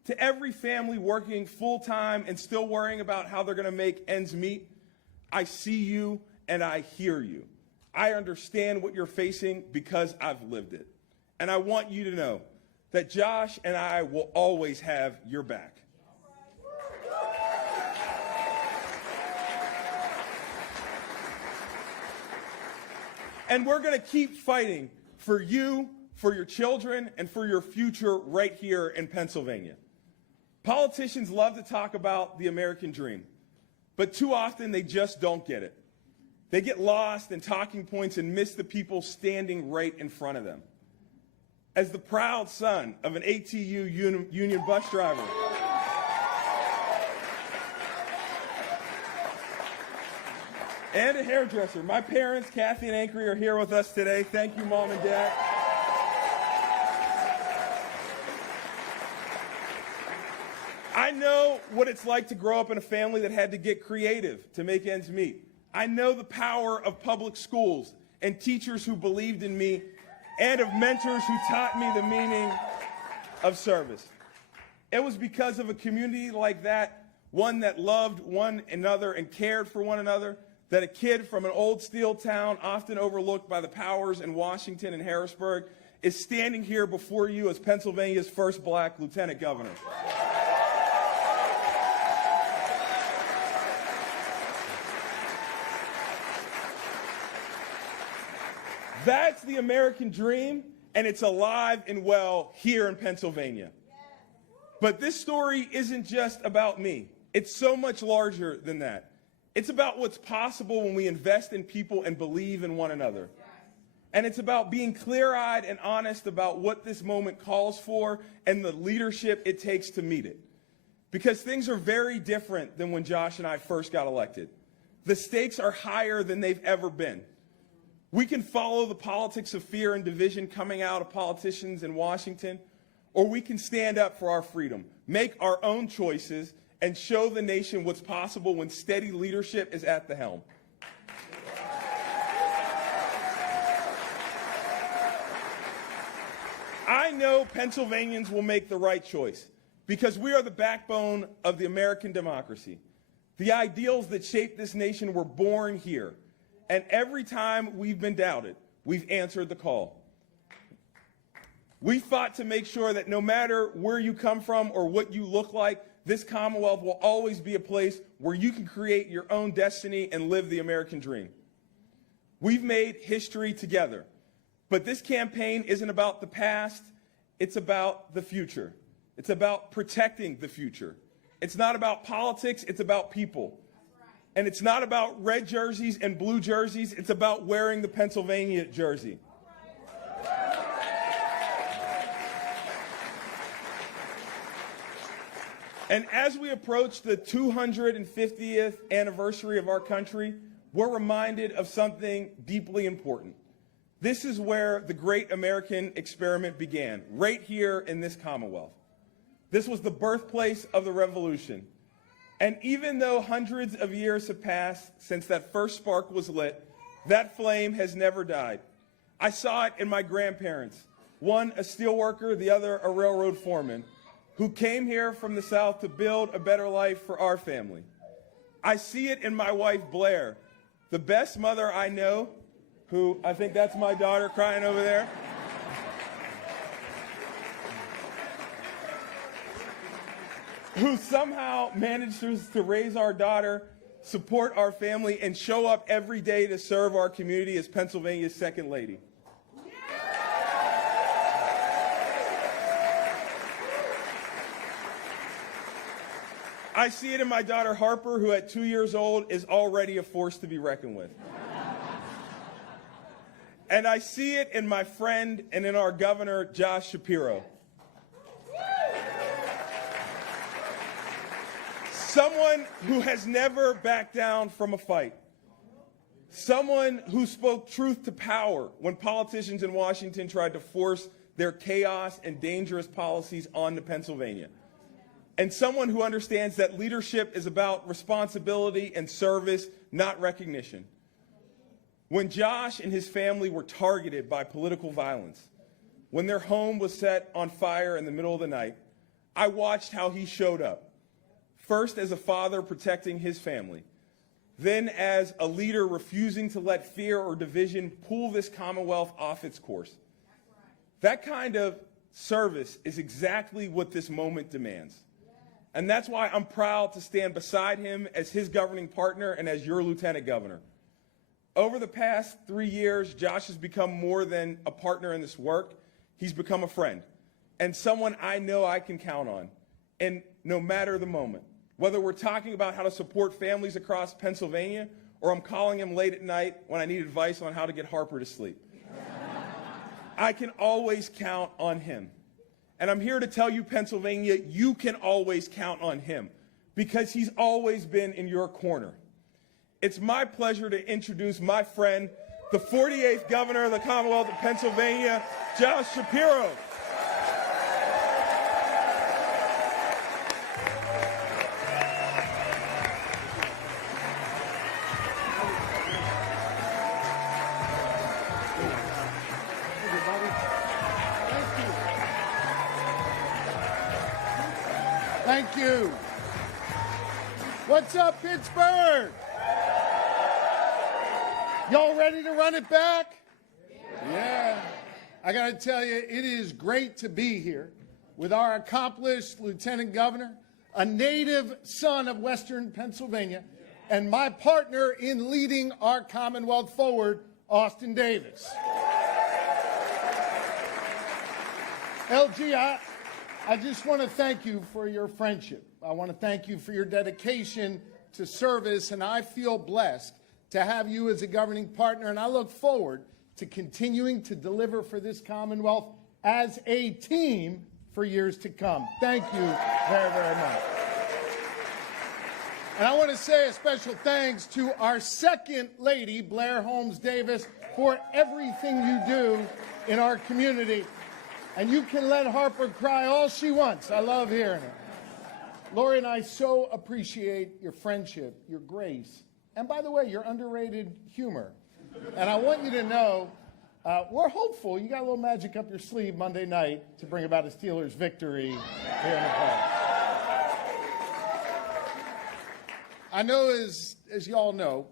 to every family working full time and still worrying about how they're going to make ends meet, I see you and I hear you. I understand what you're facing because I've lived it. And I want you to know that Josh and I will always have your back. And we're going to keep fighting for you, for your children, and for your future right here in Pennsylvania. Politicians love to talk about the American dream, but too often they just don't get it. They get lost in talking points and miss the people standing right in front of them. As the proud son of an ATU union bus driver, and a hairdresser, my parents, Kathy and Ankery, are here with us today. Thank you, Mom and Dad. I know what it's like to grow up in a family that had to get creative to make ends meet. I know the power of public schools and teachers who believed in me and of mentors who taught me the meaning of service. It was because of a community like that, one that loved one another and cared for one another, that a kid from an old steel town, often overlooked by the powers in Washington and Harrisburg, is standing here before you as Pennsylvania's first black lieutenant governor. That's the American dream, and it's alive and well here in Pennsylvania. But this story isn't just about me. It's so much larger than that. It's about what's possible when we invest in people and believe in one another. And it's about being clear-eyed and honest about what this moment calls for and the leadership it takes to meet it. Because things are very different than when Josh and I first got elected. The stakes are higher than they've ever been. We can follow the politics of fear and division coming out of politicians in Washington, or we can stand up for our freedom, make our own choices, and show the nation what's possible when steady leadership is at the helm. I know Pennsylvanians will make the right choice because we are the backbone of the American democracy. The ideals that shape this nation were born here. And every time we've been doubted, we've answered the call. We fought to make sure that no matter where you come from or what you look like, this Commonwealth will always be a place where you can create your own destiny and live the American dream. We've made history together, but this campaign isn't about the past, it's about the future. It's about protecting the future. It's not about politics, it's about people. And it's not about red jerseys and blue jerseys, it's about wearing the Pennsylvania jersey. And as we approach the 250th anniversary of our country, we're reminded of something deeply important. This is where the great American experiment began, right here in this Commonwealth. This was the birthplace of the Revolution. And even though hundreds of years have passed since that first spark was lit, that flame has never died. I saw it in my grandparents, one a steelworker, the other a railroad foreman, who came here from the South to build a better life for our family. I see it in my wife, Blair, the best mother I know, who I think that's my daughter crying over there. Who somehow manages to raise our daughter, support our family, and show up every day to serve our community as Pennsylvania's second lady. I see it in my daughter Harper, who at 2 years old is already a force to be reckoned with. And I see it in my friend and in our governor, Josh Shapiro. Someone who has never backed down from a fight. Someone who spoke truth to power when politicians in Washington tried to force their chaos and dangerous policies onto Pennsylvania. And someone who understands that leadership is about responsibility and service, not recognition. When Josh and his family were targeted by political violence, when their home was set on fire in the middle of the night, I watched how he showed up. First as a father protecting his family, then as a leader refusing to let fear or division pull this Commonwealth off its course. That kind of service is exactly what this moment demands. And that's why I'm proud to stand beside him as his governing partner and as your lieutenant governor. Over the past 3 years, Josh has become more than a partner in this work. He's become a friend and someone I know I can count on. And no matter the moment, whether we're talking about how to support families across Pennsylvania or I'm calling him late at night when I need advice on how to get Harper to sleep, I can always count on him. And I'm here to tell you, Pennsylvania, you can always count on him because he's always been in your corner. It's my pleasure to introduce my friend, the 48th governor of the Commonwealth of Pennsylvania, Josh Shapiro. Thank you. What's up, Pittsburgh? Y'all ready to run it back? Yeah. I got to tell you, it is great to be here with our accomplished Lieutenant Governor, a native son of Western Pennsylvania, and my partner in leading our Commonwealth forward, Austin Davis. LG, I just want to thank you for your friendship. I want to thank you for your dedication to service, and I feel blessed to have you as a governing partner, and I look forward to continuing to deliver for this Commonwealth as a team for years to come. Thank you very, very much. And I want to say a special thanks to our second lady, Blair Holmes Davis, for everything you do in our community. And you can let Harper cry all she wants. I love hearing it. Lori and I so appreciate your friendship, your grace, and by the way, your underrated humor. And I want you to know, we're hopeful you got a little magic up your sleeve Monday night to bring about a Steelers victory here in the play. I know, as you all know,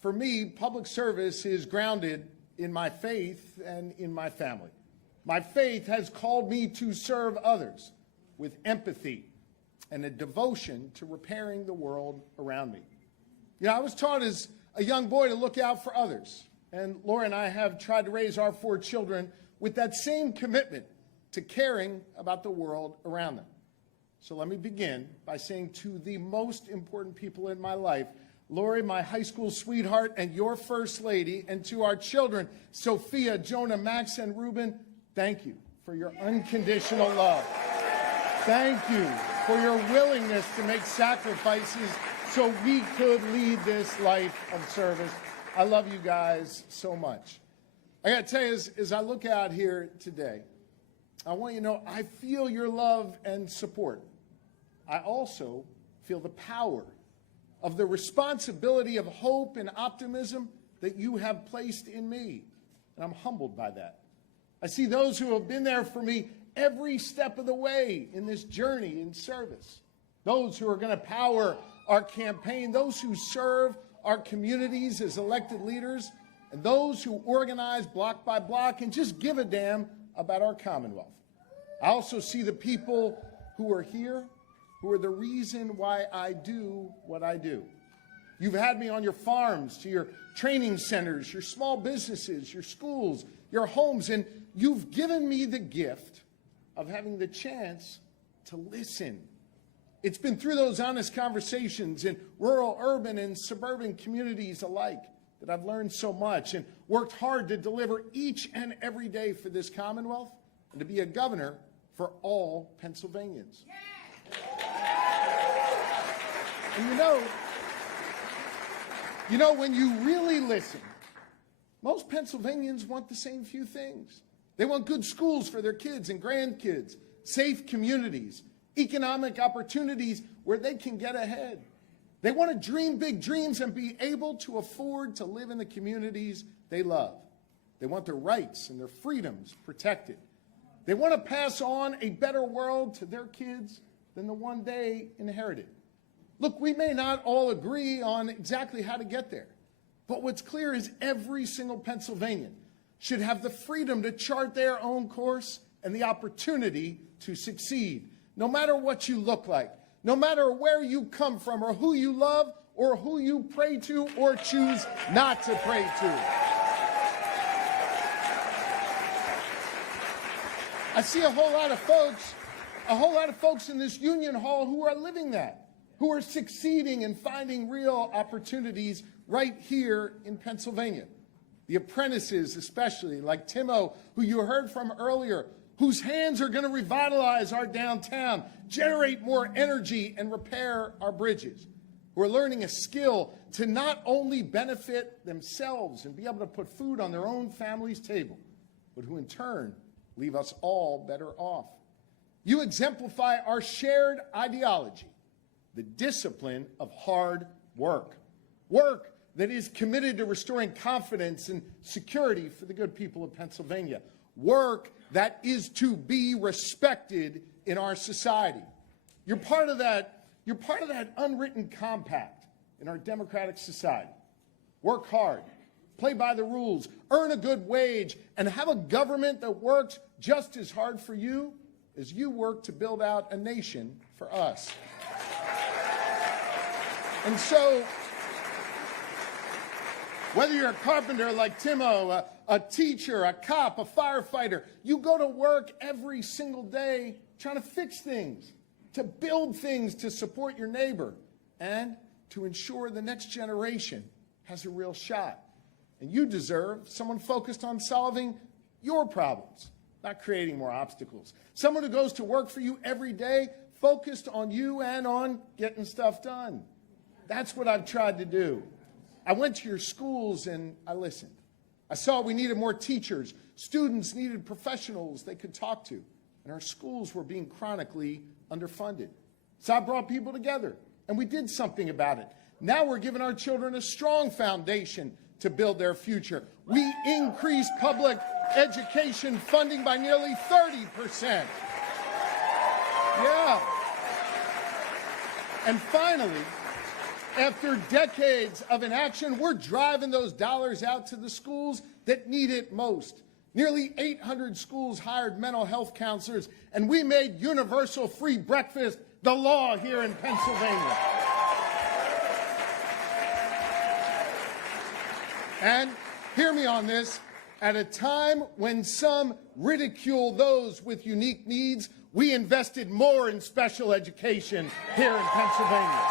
for me, public service is grounded in my faith and in my family. My faith has called me to serve others with empathy and a devotion to repairing the world around me. You know, I was taught as a young boy to look out for others. And Laura and I have tried to raise our 4 children with that same commitment to caring about the world around them. So let me begin by saying to the most important people in my life, Lori, my high school sweetheart, and your first lady, and to our children, Sophia, Jonah, Max, and Ruben, thank you for your unconditional love. Thank you for your willingness to make sacrifices so we could lead this life of service. I love you guys so much. I got to tell you, as I look out here today, I want you to know I feel your love and support. I also feel the power of the responsibility of hope and optimism that you have placed in me. And I'm humbled by that. I see those who have been there for me every step of the way in this journey in service. Those who are going to power our campaign, those who serve our communities as elected leaders, and those who organize block by block and just give a damn about our Commonwealth. I also see the people who are here, who are the reason why I do what I do. You've had me on your farms, to your training centers, your small businesses, your schools, your homes, and you've given me the gift of having the chance to listen. It's been through those honest conversations in rural, urban, and suburban communities alike that I've learned so much and worked hard to deliver each and every day for this Commonwealth and to be a governor for all Pennsylvanians. And when you really listen, most Pennsylvanians want the same few things. They want good schools for their kids and grandkids, safe communities, economic opportunities where they can get ahead. They want to dream big dreams and be able to afford to live in the communities they love. They want their rights and their freedoms protected. They want to pass on a better world to their kids than the one they inherited. Look, we may not all agree on exactly how to get there, but what's clear is every single Pennsylvanian should have the freedom to chart their own course and the opportunity to succeed, no matter what you look like, no matter where you come from or who you love or who you pray to or choose not to pray to. I see a whole lot of folks in this Union Hall who are living that, who are succeeding and finding real opportunities right here in Pennsylvania. The apprentices, especially, like Timo, who you heard from earlier, whose hands are going to revitalize our downtown, generate more energy, and repair our bridges, who are learning a skill to not only benefit themselves and be able to put food on their own family's table, but who in turn leave us all better off. You exemplify our shared ideology, the discipline of hard work. Work that is committed to restoring confidence and security for the good people of Pennsylvania. Work that is to be respected in our society. You're part of that unwritten compact in our democratic society. Work hard, play by the rules, earn a good wage, and have a government that works just as hard for you as you work to build out a nation for us. And so, whether you're a carpenter like Timo, a teacher, a cop, a firefighter, you go to work every single day trying to fix things, to build things to support your neighbor, and to ensure the next generation has a real shot. And you deserve someone focused on solving your problems, not creating more obstacles. Someone who goes to work for you every day, focused on you and on getting stuff done. That's what I've tried to do. I went to your schools and I listened. I saw we needed more teachers. Students needed professionals they could talk to. And our schools were being chronically underfunded. So I brought people together and we did something about it. Now we're giving our children a strong foundation to build their future. We increased public education funding by nearly 30%. Yeah. And finally, after decades of inaction, we're driving those dollars out to the schools that need it most. Nearly 800 schools hired mental health counselors, and we made universal free breakfast the law here in Pennsylvania. And hear me on this, at a time when some ridicule those with unique needs, we invested more in special education here in Pennsylvania.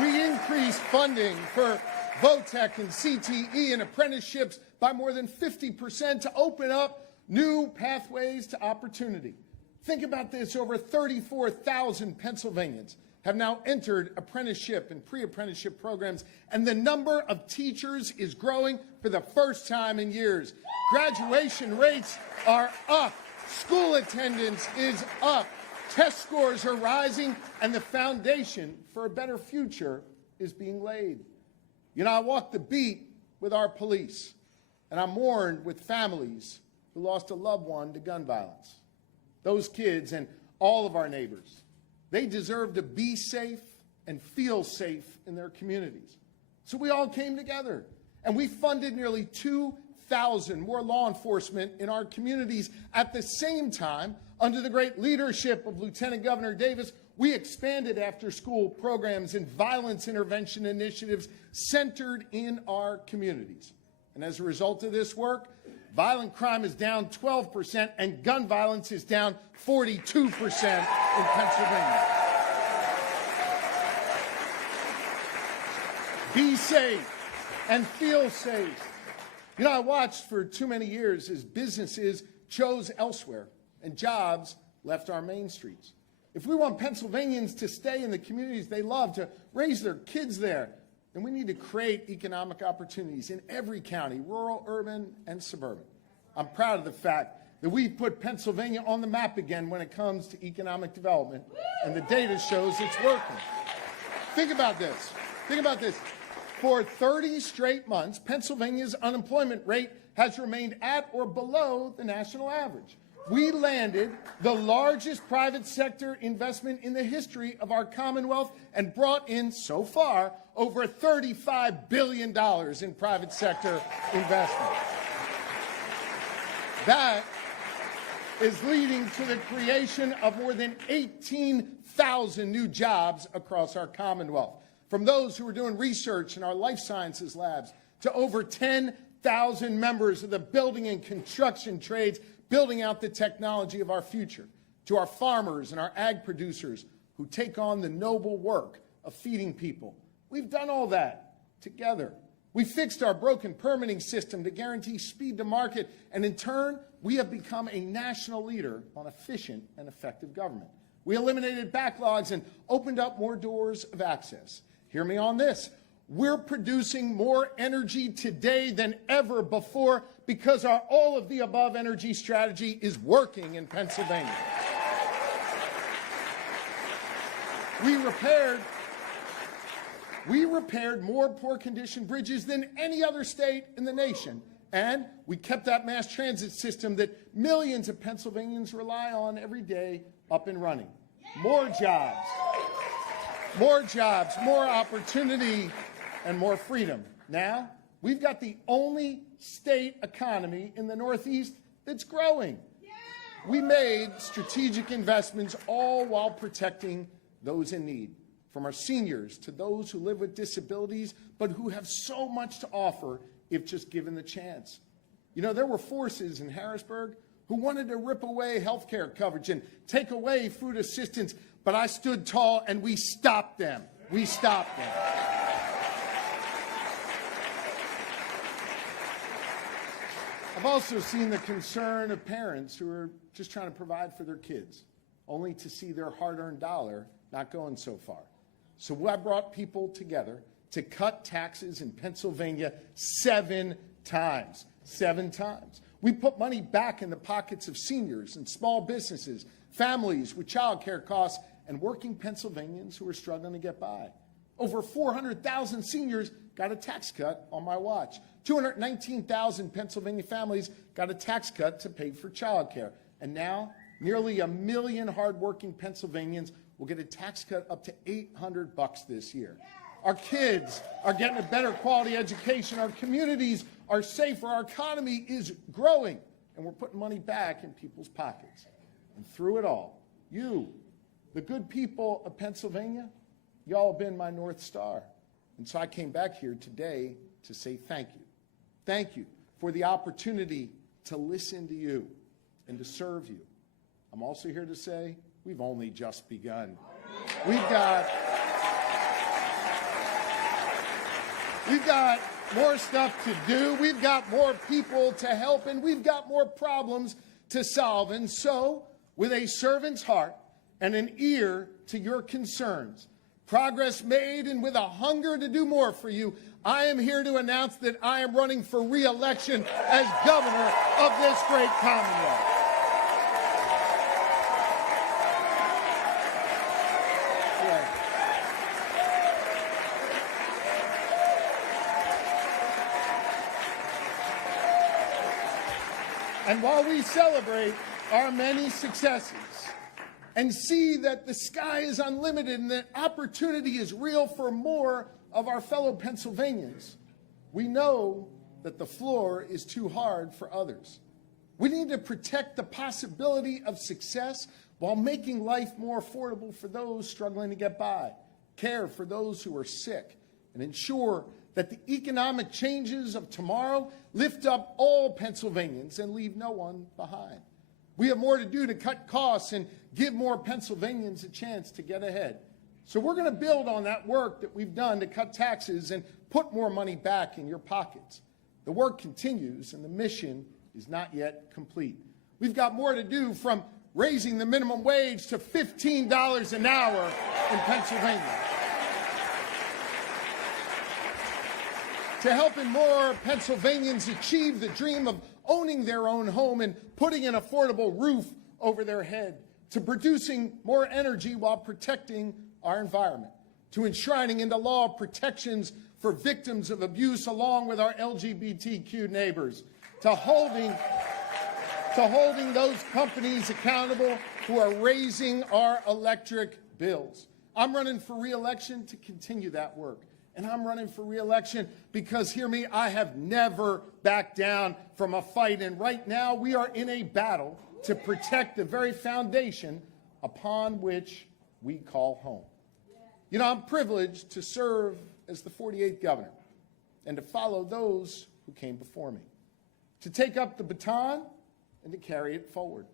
We increased funding for VOTEC and CTE and apprenticeships by more than 50% to open up new pathways to opportunity. Think about this, over 34,000 Pennsylvanians have now entered apprenticeship and pre-apprenticeship programs, and the number of teachers is growing for the first time in years. Graduation rates are up. School attendance is up. Test scores are rising, and the foundation for a better future is being laid. You know, I walk the beat with our police, and I mourned with families who lost a loved one to gun violence. Those kids and all of our neighbors, they deserve to be safe and feel safe in their communities. So we all came together, and we funded nearly 2,000 more law enforcement in our communities. At the same time, under the great leadership of Lieutenant Governor Davis, we expanded after-school programs and violence intervention initiatives centered in our communities. And as a result of this work, violent crime is down 12% and gun violence is down 42% in Pennsylvania. Be safe and feel safe. You know, I watched for too many years as businesses chose elsewhere and jobs left our main streets. if we want Pennsylvanians to stay in the communities they love, to raise their kids there, then we need to create economic opportunities in every county, rural, urban, and suburban. I'm proud of the fact that we've put Pennsylvania on the map again when it comes to economic development, and the data shows it's working. Think about this. Think about this. For 30 straight months, Pennsylvania's unemployment rate has remained at or below the national average. We landed the largest private sector investment in the history of our Commonwealth and brought in, so far, over $35 billion in private sector investment. That is leading to the creation of more than 18,000 new jobs across our Commonwealth. From those who are doing research in our life sciences labs to over 10,000 members of the building and construction trades building out the technology of our future, to our farmers and our ag producers who take on the noble work of feeding people. We've done all that together. We fixed our broken permitting system to guarantee speed to market, and in turn, we have become a national leader on efficient and effective government. We eliminated backlogs and opened up more doors of access. Hear me on this. We're producing more energy today than ever before because our all-of-the-above energy strategy is working in Pennsylvania. We repaired more poor-condition bridges than any other state in the nation, and we kept that mass transit system that millions of Pennsylvanians rely on every day up and running. More jobs, more opportunity, and more freedom. Now, we've got the only state economy in the Northeast that's growing. We made strategic investments all while protecting those in need, from our seniors to those who live with disabilities but who have so much to offer if just given the chance. You know, there were forces in Harrisburg who wanted to rip away health care coverage and take away food assistance, but I stood tall and we stopped them. We stopped them. I've also seen the concern of parents who are just trying to provide for their kids, only to see their hard-earned dollar not going so far. So I brought people together to cut taxes in Pennsylvania 7 times. 7 times. We put money back in the pockets of seniors and small businesses, families with child care costs, and working Pennsylvanians who are struggling to get by. Over 400,000 seniors got a tax cut on my watch. 219,000 Pennsylvania families got a tax cut to pay for child care. And now, nearly 1 million hardworking Pennsylvanians will get a tax cut up to $800 this year. Our kids are getting a better quality education. Our communities are safer. Our economy is growing. And we're putting money back in people's pockets. And through it all, you, the good people of Pennsylvania, y'all have been my North Star. And so I came back here today to say thank you. Thank you for the opportunity to listen to you and to serve you. I'm also here to say we've only just begun. We've got more stuff to do. We've got more people to help, and we've got more problems to solve. And so, with a servant's heart and an ear to your concerns, progress made, and with a hunger to do more for you, I am here to announce that I am running for re-election as governor of this great Commonwealth. And while we celebrate our many successes and see that the sky is unlimited and that opportunity is real for more of our fellow Pennsylvanians, we know that the floor is too hard for others. We need to protect the possibility of success while making life more affordable for those struggling to get by, care for those who are sick, and ensure that the economic changes of tomorrow lift up all Pennsylvanians and leave no one behind. We have more to do to cut costs and give more Pennsylvanians a chance to get ahead. So we're going to build on that work that we've done to cut taxes and put more money back in your pockets. The work continues and the mission is not yet complete. We've got more to do, from raising the minimum wage to $15 an hour in Pennsylvania. To helping more Pennsylvanians achieve the dream of owning their own home and putting an affordable roof over their head, to producing more energy while protecting our environment, to enshrining into law protections for victims of abuse along with our LGBTQ neighbors, to holding those companies accountable who are raising our electric bills. I'm running for re-election to continue that work. And I'm running for re-election because, hear me, I have never backed down from a fight. And right now we are in a battle to protect the very foundation upon which we call home. You know, I'm privileged to serve as the 48th governor and to follow those who came before me, to take up the baton and to carry it forward.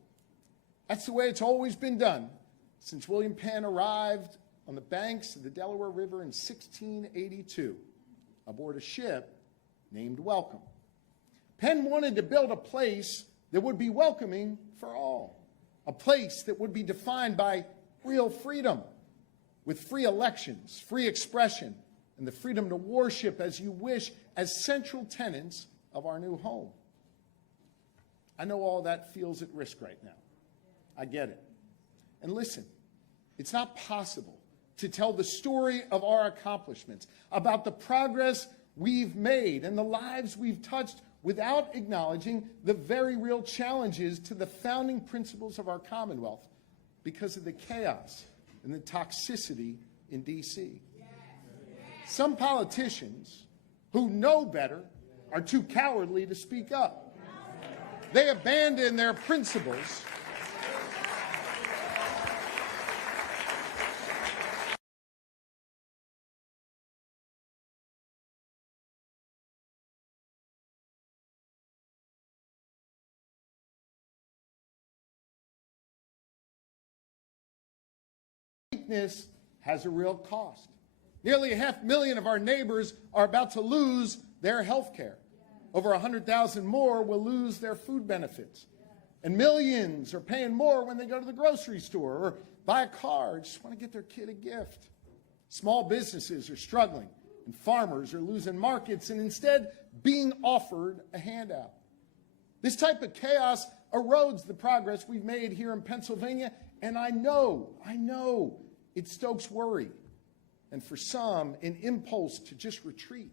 That's the way it's always been done since William Penn arrived on the banks of the Delaware River in 1682 aboard a ship named Welcome. Penn wanted to build a place that would be welcoming for all, a place that would be defined by real freedom, with free elections, free expression, and the freedom to worship as you wish as central tenets of our new home. I know all that feels at risk right now. I get it. And listen, it's not possible to tell the story of our accomplishments, about the progress we've made and the lives we've touched without acknowledging the very real challenges to the founding principles of our Commonwealth because of the chaos and the toxicity in D.C. Some politicians who know better are too cowardly to speak up. They abandon their principles . Weakness has a real cost. Nearly 500,000 of our neighbors are about to lose their health care. Over 100,000 more will lose their food benefits. And millions are paying more when they go to the grocery store or buy a car or just want to get their kid a gift. Small businesses are struggling and farmers are losing markets and instead being offered a handout. This type of chaos erodes the progress we've made here in Pennsylvania, and I know it stokes worry, and for some, an impulse to just retreat.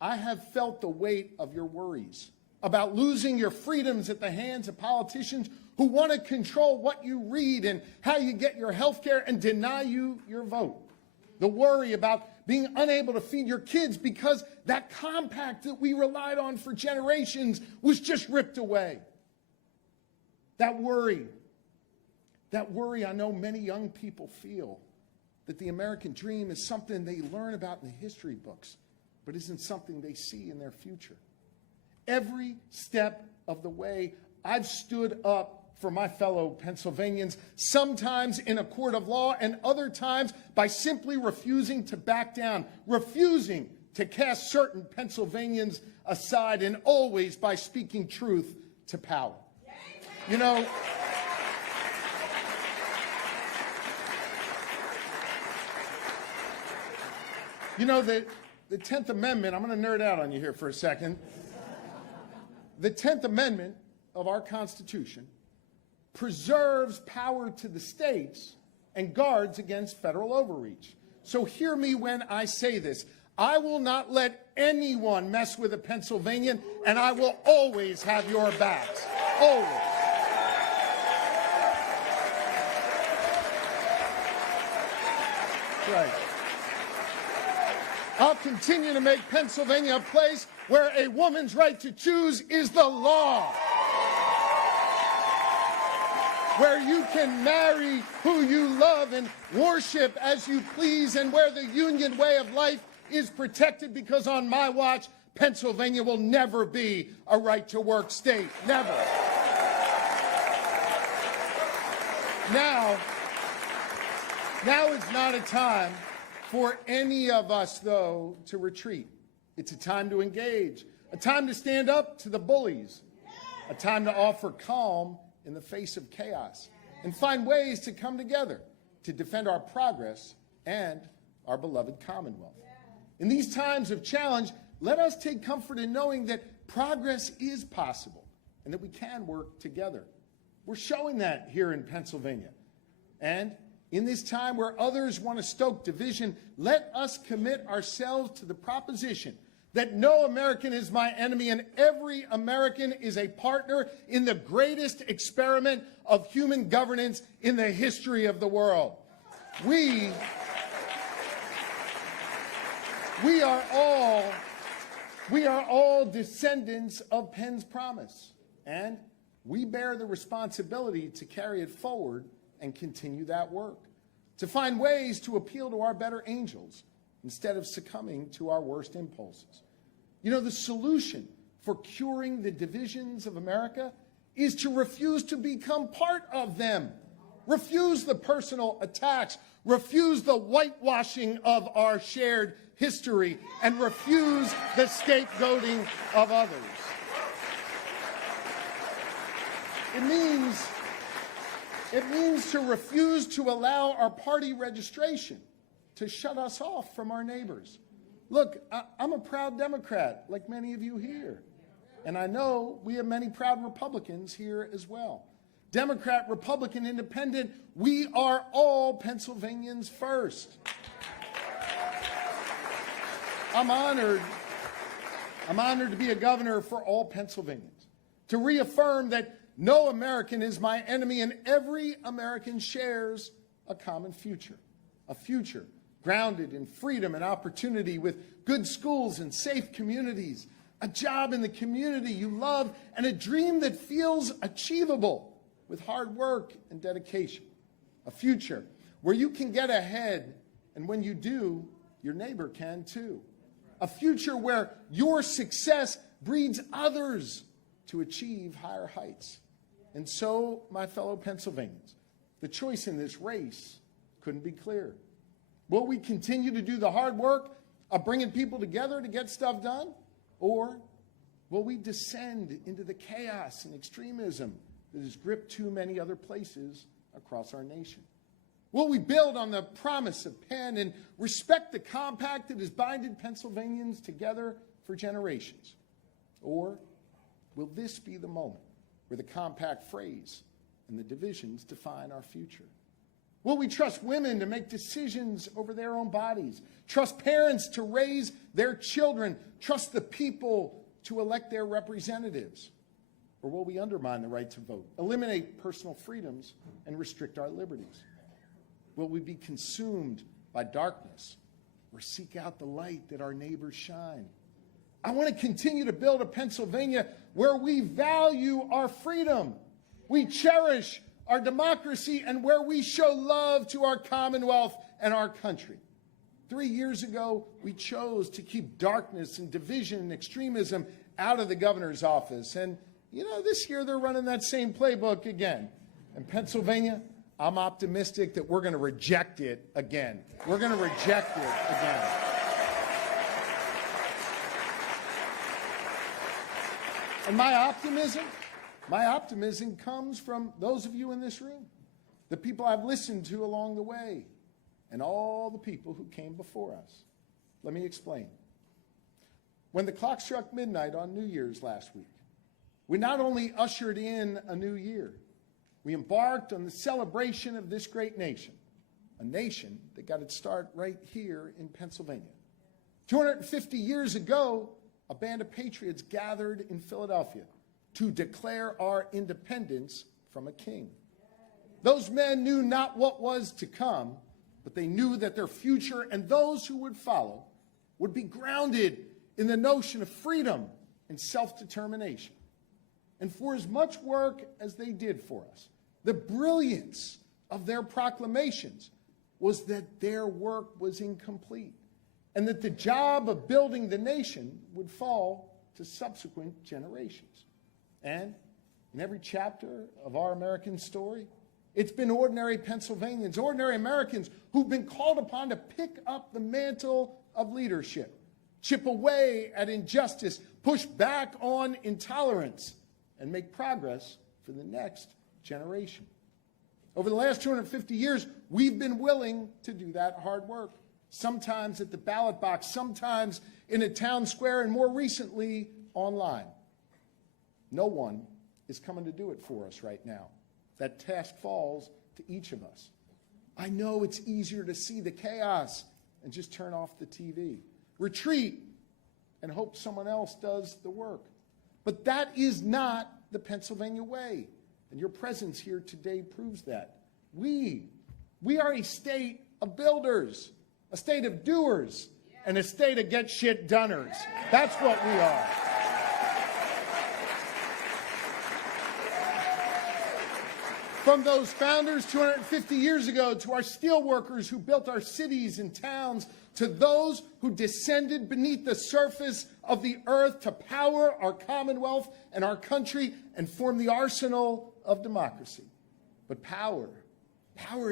I have felt the weight of your worries about losing your freedoms at the hands of politicians who want to control what you read and how you get your health care and deny you your vote. The worry about being unable to feed your kids because that compact that we relied on for generations was just ripped away. That worry I know many young people feel, that the American dream is something they learn about in the history books, but isn't something they see in their future. Every step of the way, I've stood up for my fellow Pennsylvanians, sometimes in a court of law and other times by simply refusing to back down, refusing to cast certain Pennsylvanians aside, and always by speaking truth to power. You know, the 10th Amendment, I'm going to nerd out on you here for a second. The 10th Amendment of our Constitution preserves power to the states and guards against federal overreach. So hear me when I say this. I will not let anyone mess with a Pennsylvanian, and I will always have your backs. Always. Right. I'll continue to make Pennsylvania a place where a woman's right to choose is the law. Where you can marry who you love and worship as you please, and where the union way of life is protected, because on my watch, Pennsylvania will never be a right-to-work state. Never. Now is not a time for any of us, though, to retreat. It's a time to engage, a time to stand up to the bullies, a time to offer calm in the face of chaos and find ways to come together to defend our progress and our beloved Commonwealth. In these times of challenge, let us take comfort in knowing that progress is possible and that we can work together. We're showing that here in Pennsylvania. And in this time where others want to stoke division, let us commit ourselves to the proposition that no American is my enemy and every American is a partner in the greatest experiment of human governance in the history of the world. We are all descendants of Penn's promise, and we bear the responsibility to carry it forward and continue that work, to find ways to appeal to our better angels instead of succumbing to our worst impulses. You know, the solution for curing the divisions of America is to refuse to become part of them. Refuse the personal attacks, refuse the whitewashing of our shared history, and refuse the scapegoating of others. It means to refuse to allow our party registration to shut us off from our neighbors. Look, I'm a proud Democrat, like many of you here. And I know we have many proud Republicans here as well. Democrat, Republican, Independent, we are all Pennsylvanians first. I'm honored to be a governor for all Pennsylvanians, to reaffirm that no American is my enemy and every American shares a common future, a future grounded in freedom and opportunity with good schools and safe communities, a job in the community you love, and a dream that feels achievable with hard work and dedication. A future where you can get ahead, and when you do, your neighbor can too. A future where your success breeds others to achieve higher heights. And so, my fellow Pennsylvanians, the choice in this race couldn't be clearer. Will we continue to do the hard work of bringing people together to get stuff done? Or will we descend into the chaos and extremism that has gripped too many other places across our nation? Will we build on the promise of Penn and respect the compact that has binded Pennsylvanians together for generations? Or will this be the moment where the compact phrase and the divisions define our future? Will we trust women to make decisions over their own bodies? Trust parents to raise their children? Trust the people to elect their representatives? Or will we undermine the right to vote, eliminate personal freedoms, and restrict our liberties? Will we be consumed by darkness or seek out the light that our neighbors shine? I want to continue to build a Pennsylvania where we value our freedom, we cherish our democracy, and where we show love to our Commonwealth and our country. 3 years ago, we chose to keep darkness and division and extremism out of the governor's office. And, you know, this year they're running that same playbook again. In Pennsylvania, I'm optimistic that we're going to reject it again. We're going to reject it again. And my optimism comes from those of you in this room, the people I've listened to along the way, and all the people who came before us. Let me explain. When the clock struck midnight on New Year's last week, we not only ushered in a new year, we embarked on the celebration of this great nation, a nation that got its start right here in Pennsylvania. 250 years ago, a band of patriots gathered in Philadelphia to declare our independence from a king. Those men knew not what was to come, but they knew that their future and those who would follow would be grounded in the notion of freedom and self-determination. And for as much work as they did for us, the brilliance of their proclamations was that their work was incomplete and that the job of building the nation would fall to subsequent generations. And in every chapter of our American story, it's been ordinary Pennsylvanians, ordinary Americans who've been called upon to pick up the mantle of leadership, chip away at injustice, push back on intolerance, and make progress for the next generation. Over the last 250 years, we've been willing to do that hard work. Sometimes at the ballot box, sometimes in a town square, and more recently, online. No one is coming to do it for us right now. That task falls to each of us. I know it's easier to see the chaos and just turn off the TV. Retreat and hope someone else does the work. But that is not the Pennsylvania way. And your presence here today proves that. We are a state of builders, a state of doers, and a state of get shit doners. That's what we are. From those founders 250 years ago to our steel workers who built our cities and towns, to those who descended beneath the surface of the earth to power our Commonwealth and our country and form the arsenal of democracy. But power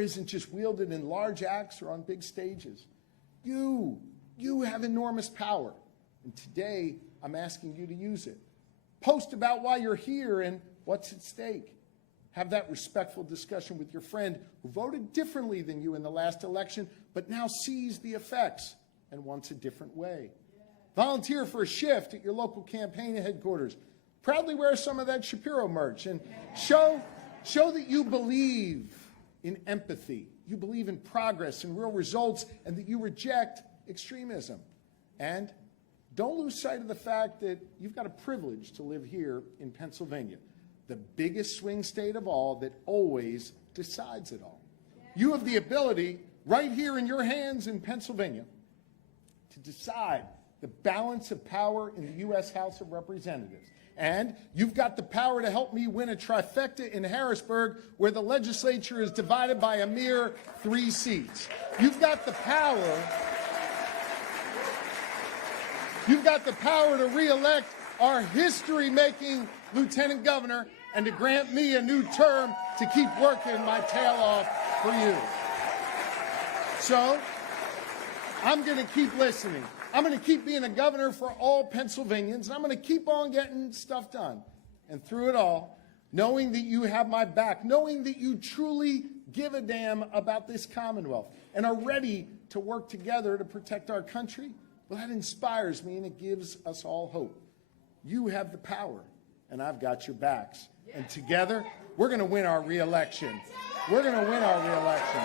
isn't just wielded in large acts or on big stages. You have enormous power. And today, I'm asking you to use it. Post about why you're here and what's at stake. Have that respectful discussion with your friend who voted differently than you in the last election, but now sees the effects and wants a different way. Volunteer for a shift at your local campaign headquarters. Proudly wear some of that Shapiro merch and show that you believe in empathy, you believe in progress and real results, and that you reject extremism. And don't lose sight of the fact that you've got a privilege to live here in Pennsylvania, the biggest swing state of all that always decides it all. You have the ability right here in your hands in Pennsylvania to decide the balance of power in the U.S. House of Representatives. And you've got the power to help me win a trifecta in Harrisburg, where the legislature is divided by a mere 3 seats. You've got the power to re-elect our history-making lieutenant governor and to grant me a new term to keep working my tail off for you. So I'm going to keep listening. I'm going to keep being a governor for all Pennsylvanians, and I'm going to keep on getting stuff done. And through it all, knowing that you have my back, knowing that you truly give a damn about this Commonwealth and are ready to work together to protect our country, well, that inspires me and it gives us all hope. You have the power, and I've got your backs. And together, we're going to win our re-election. We're going to win our re-election.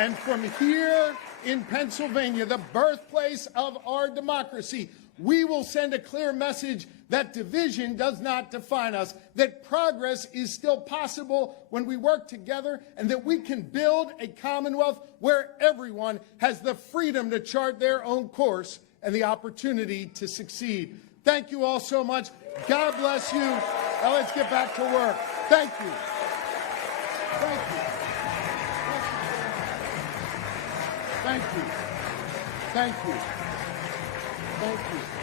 And from here in Pennsylvania, the birthplace of our democracy, we will send a clear message that division does not define us, that progress is still possible when we work together, and that we can build a Commonwealth where everyone has the freedom to chart their own course and the opportunity to succeed. Thank you all so much. God bless you. Now let's get back to work. Thank you. Thank you. Thank you. Thank you. Thank you.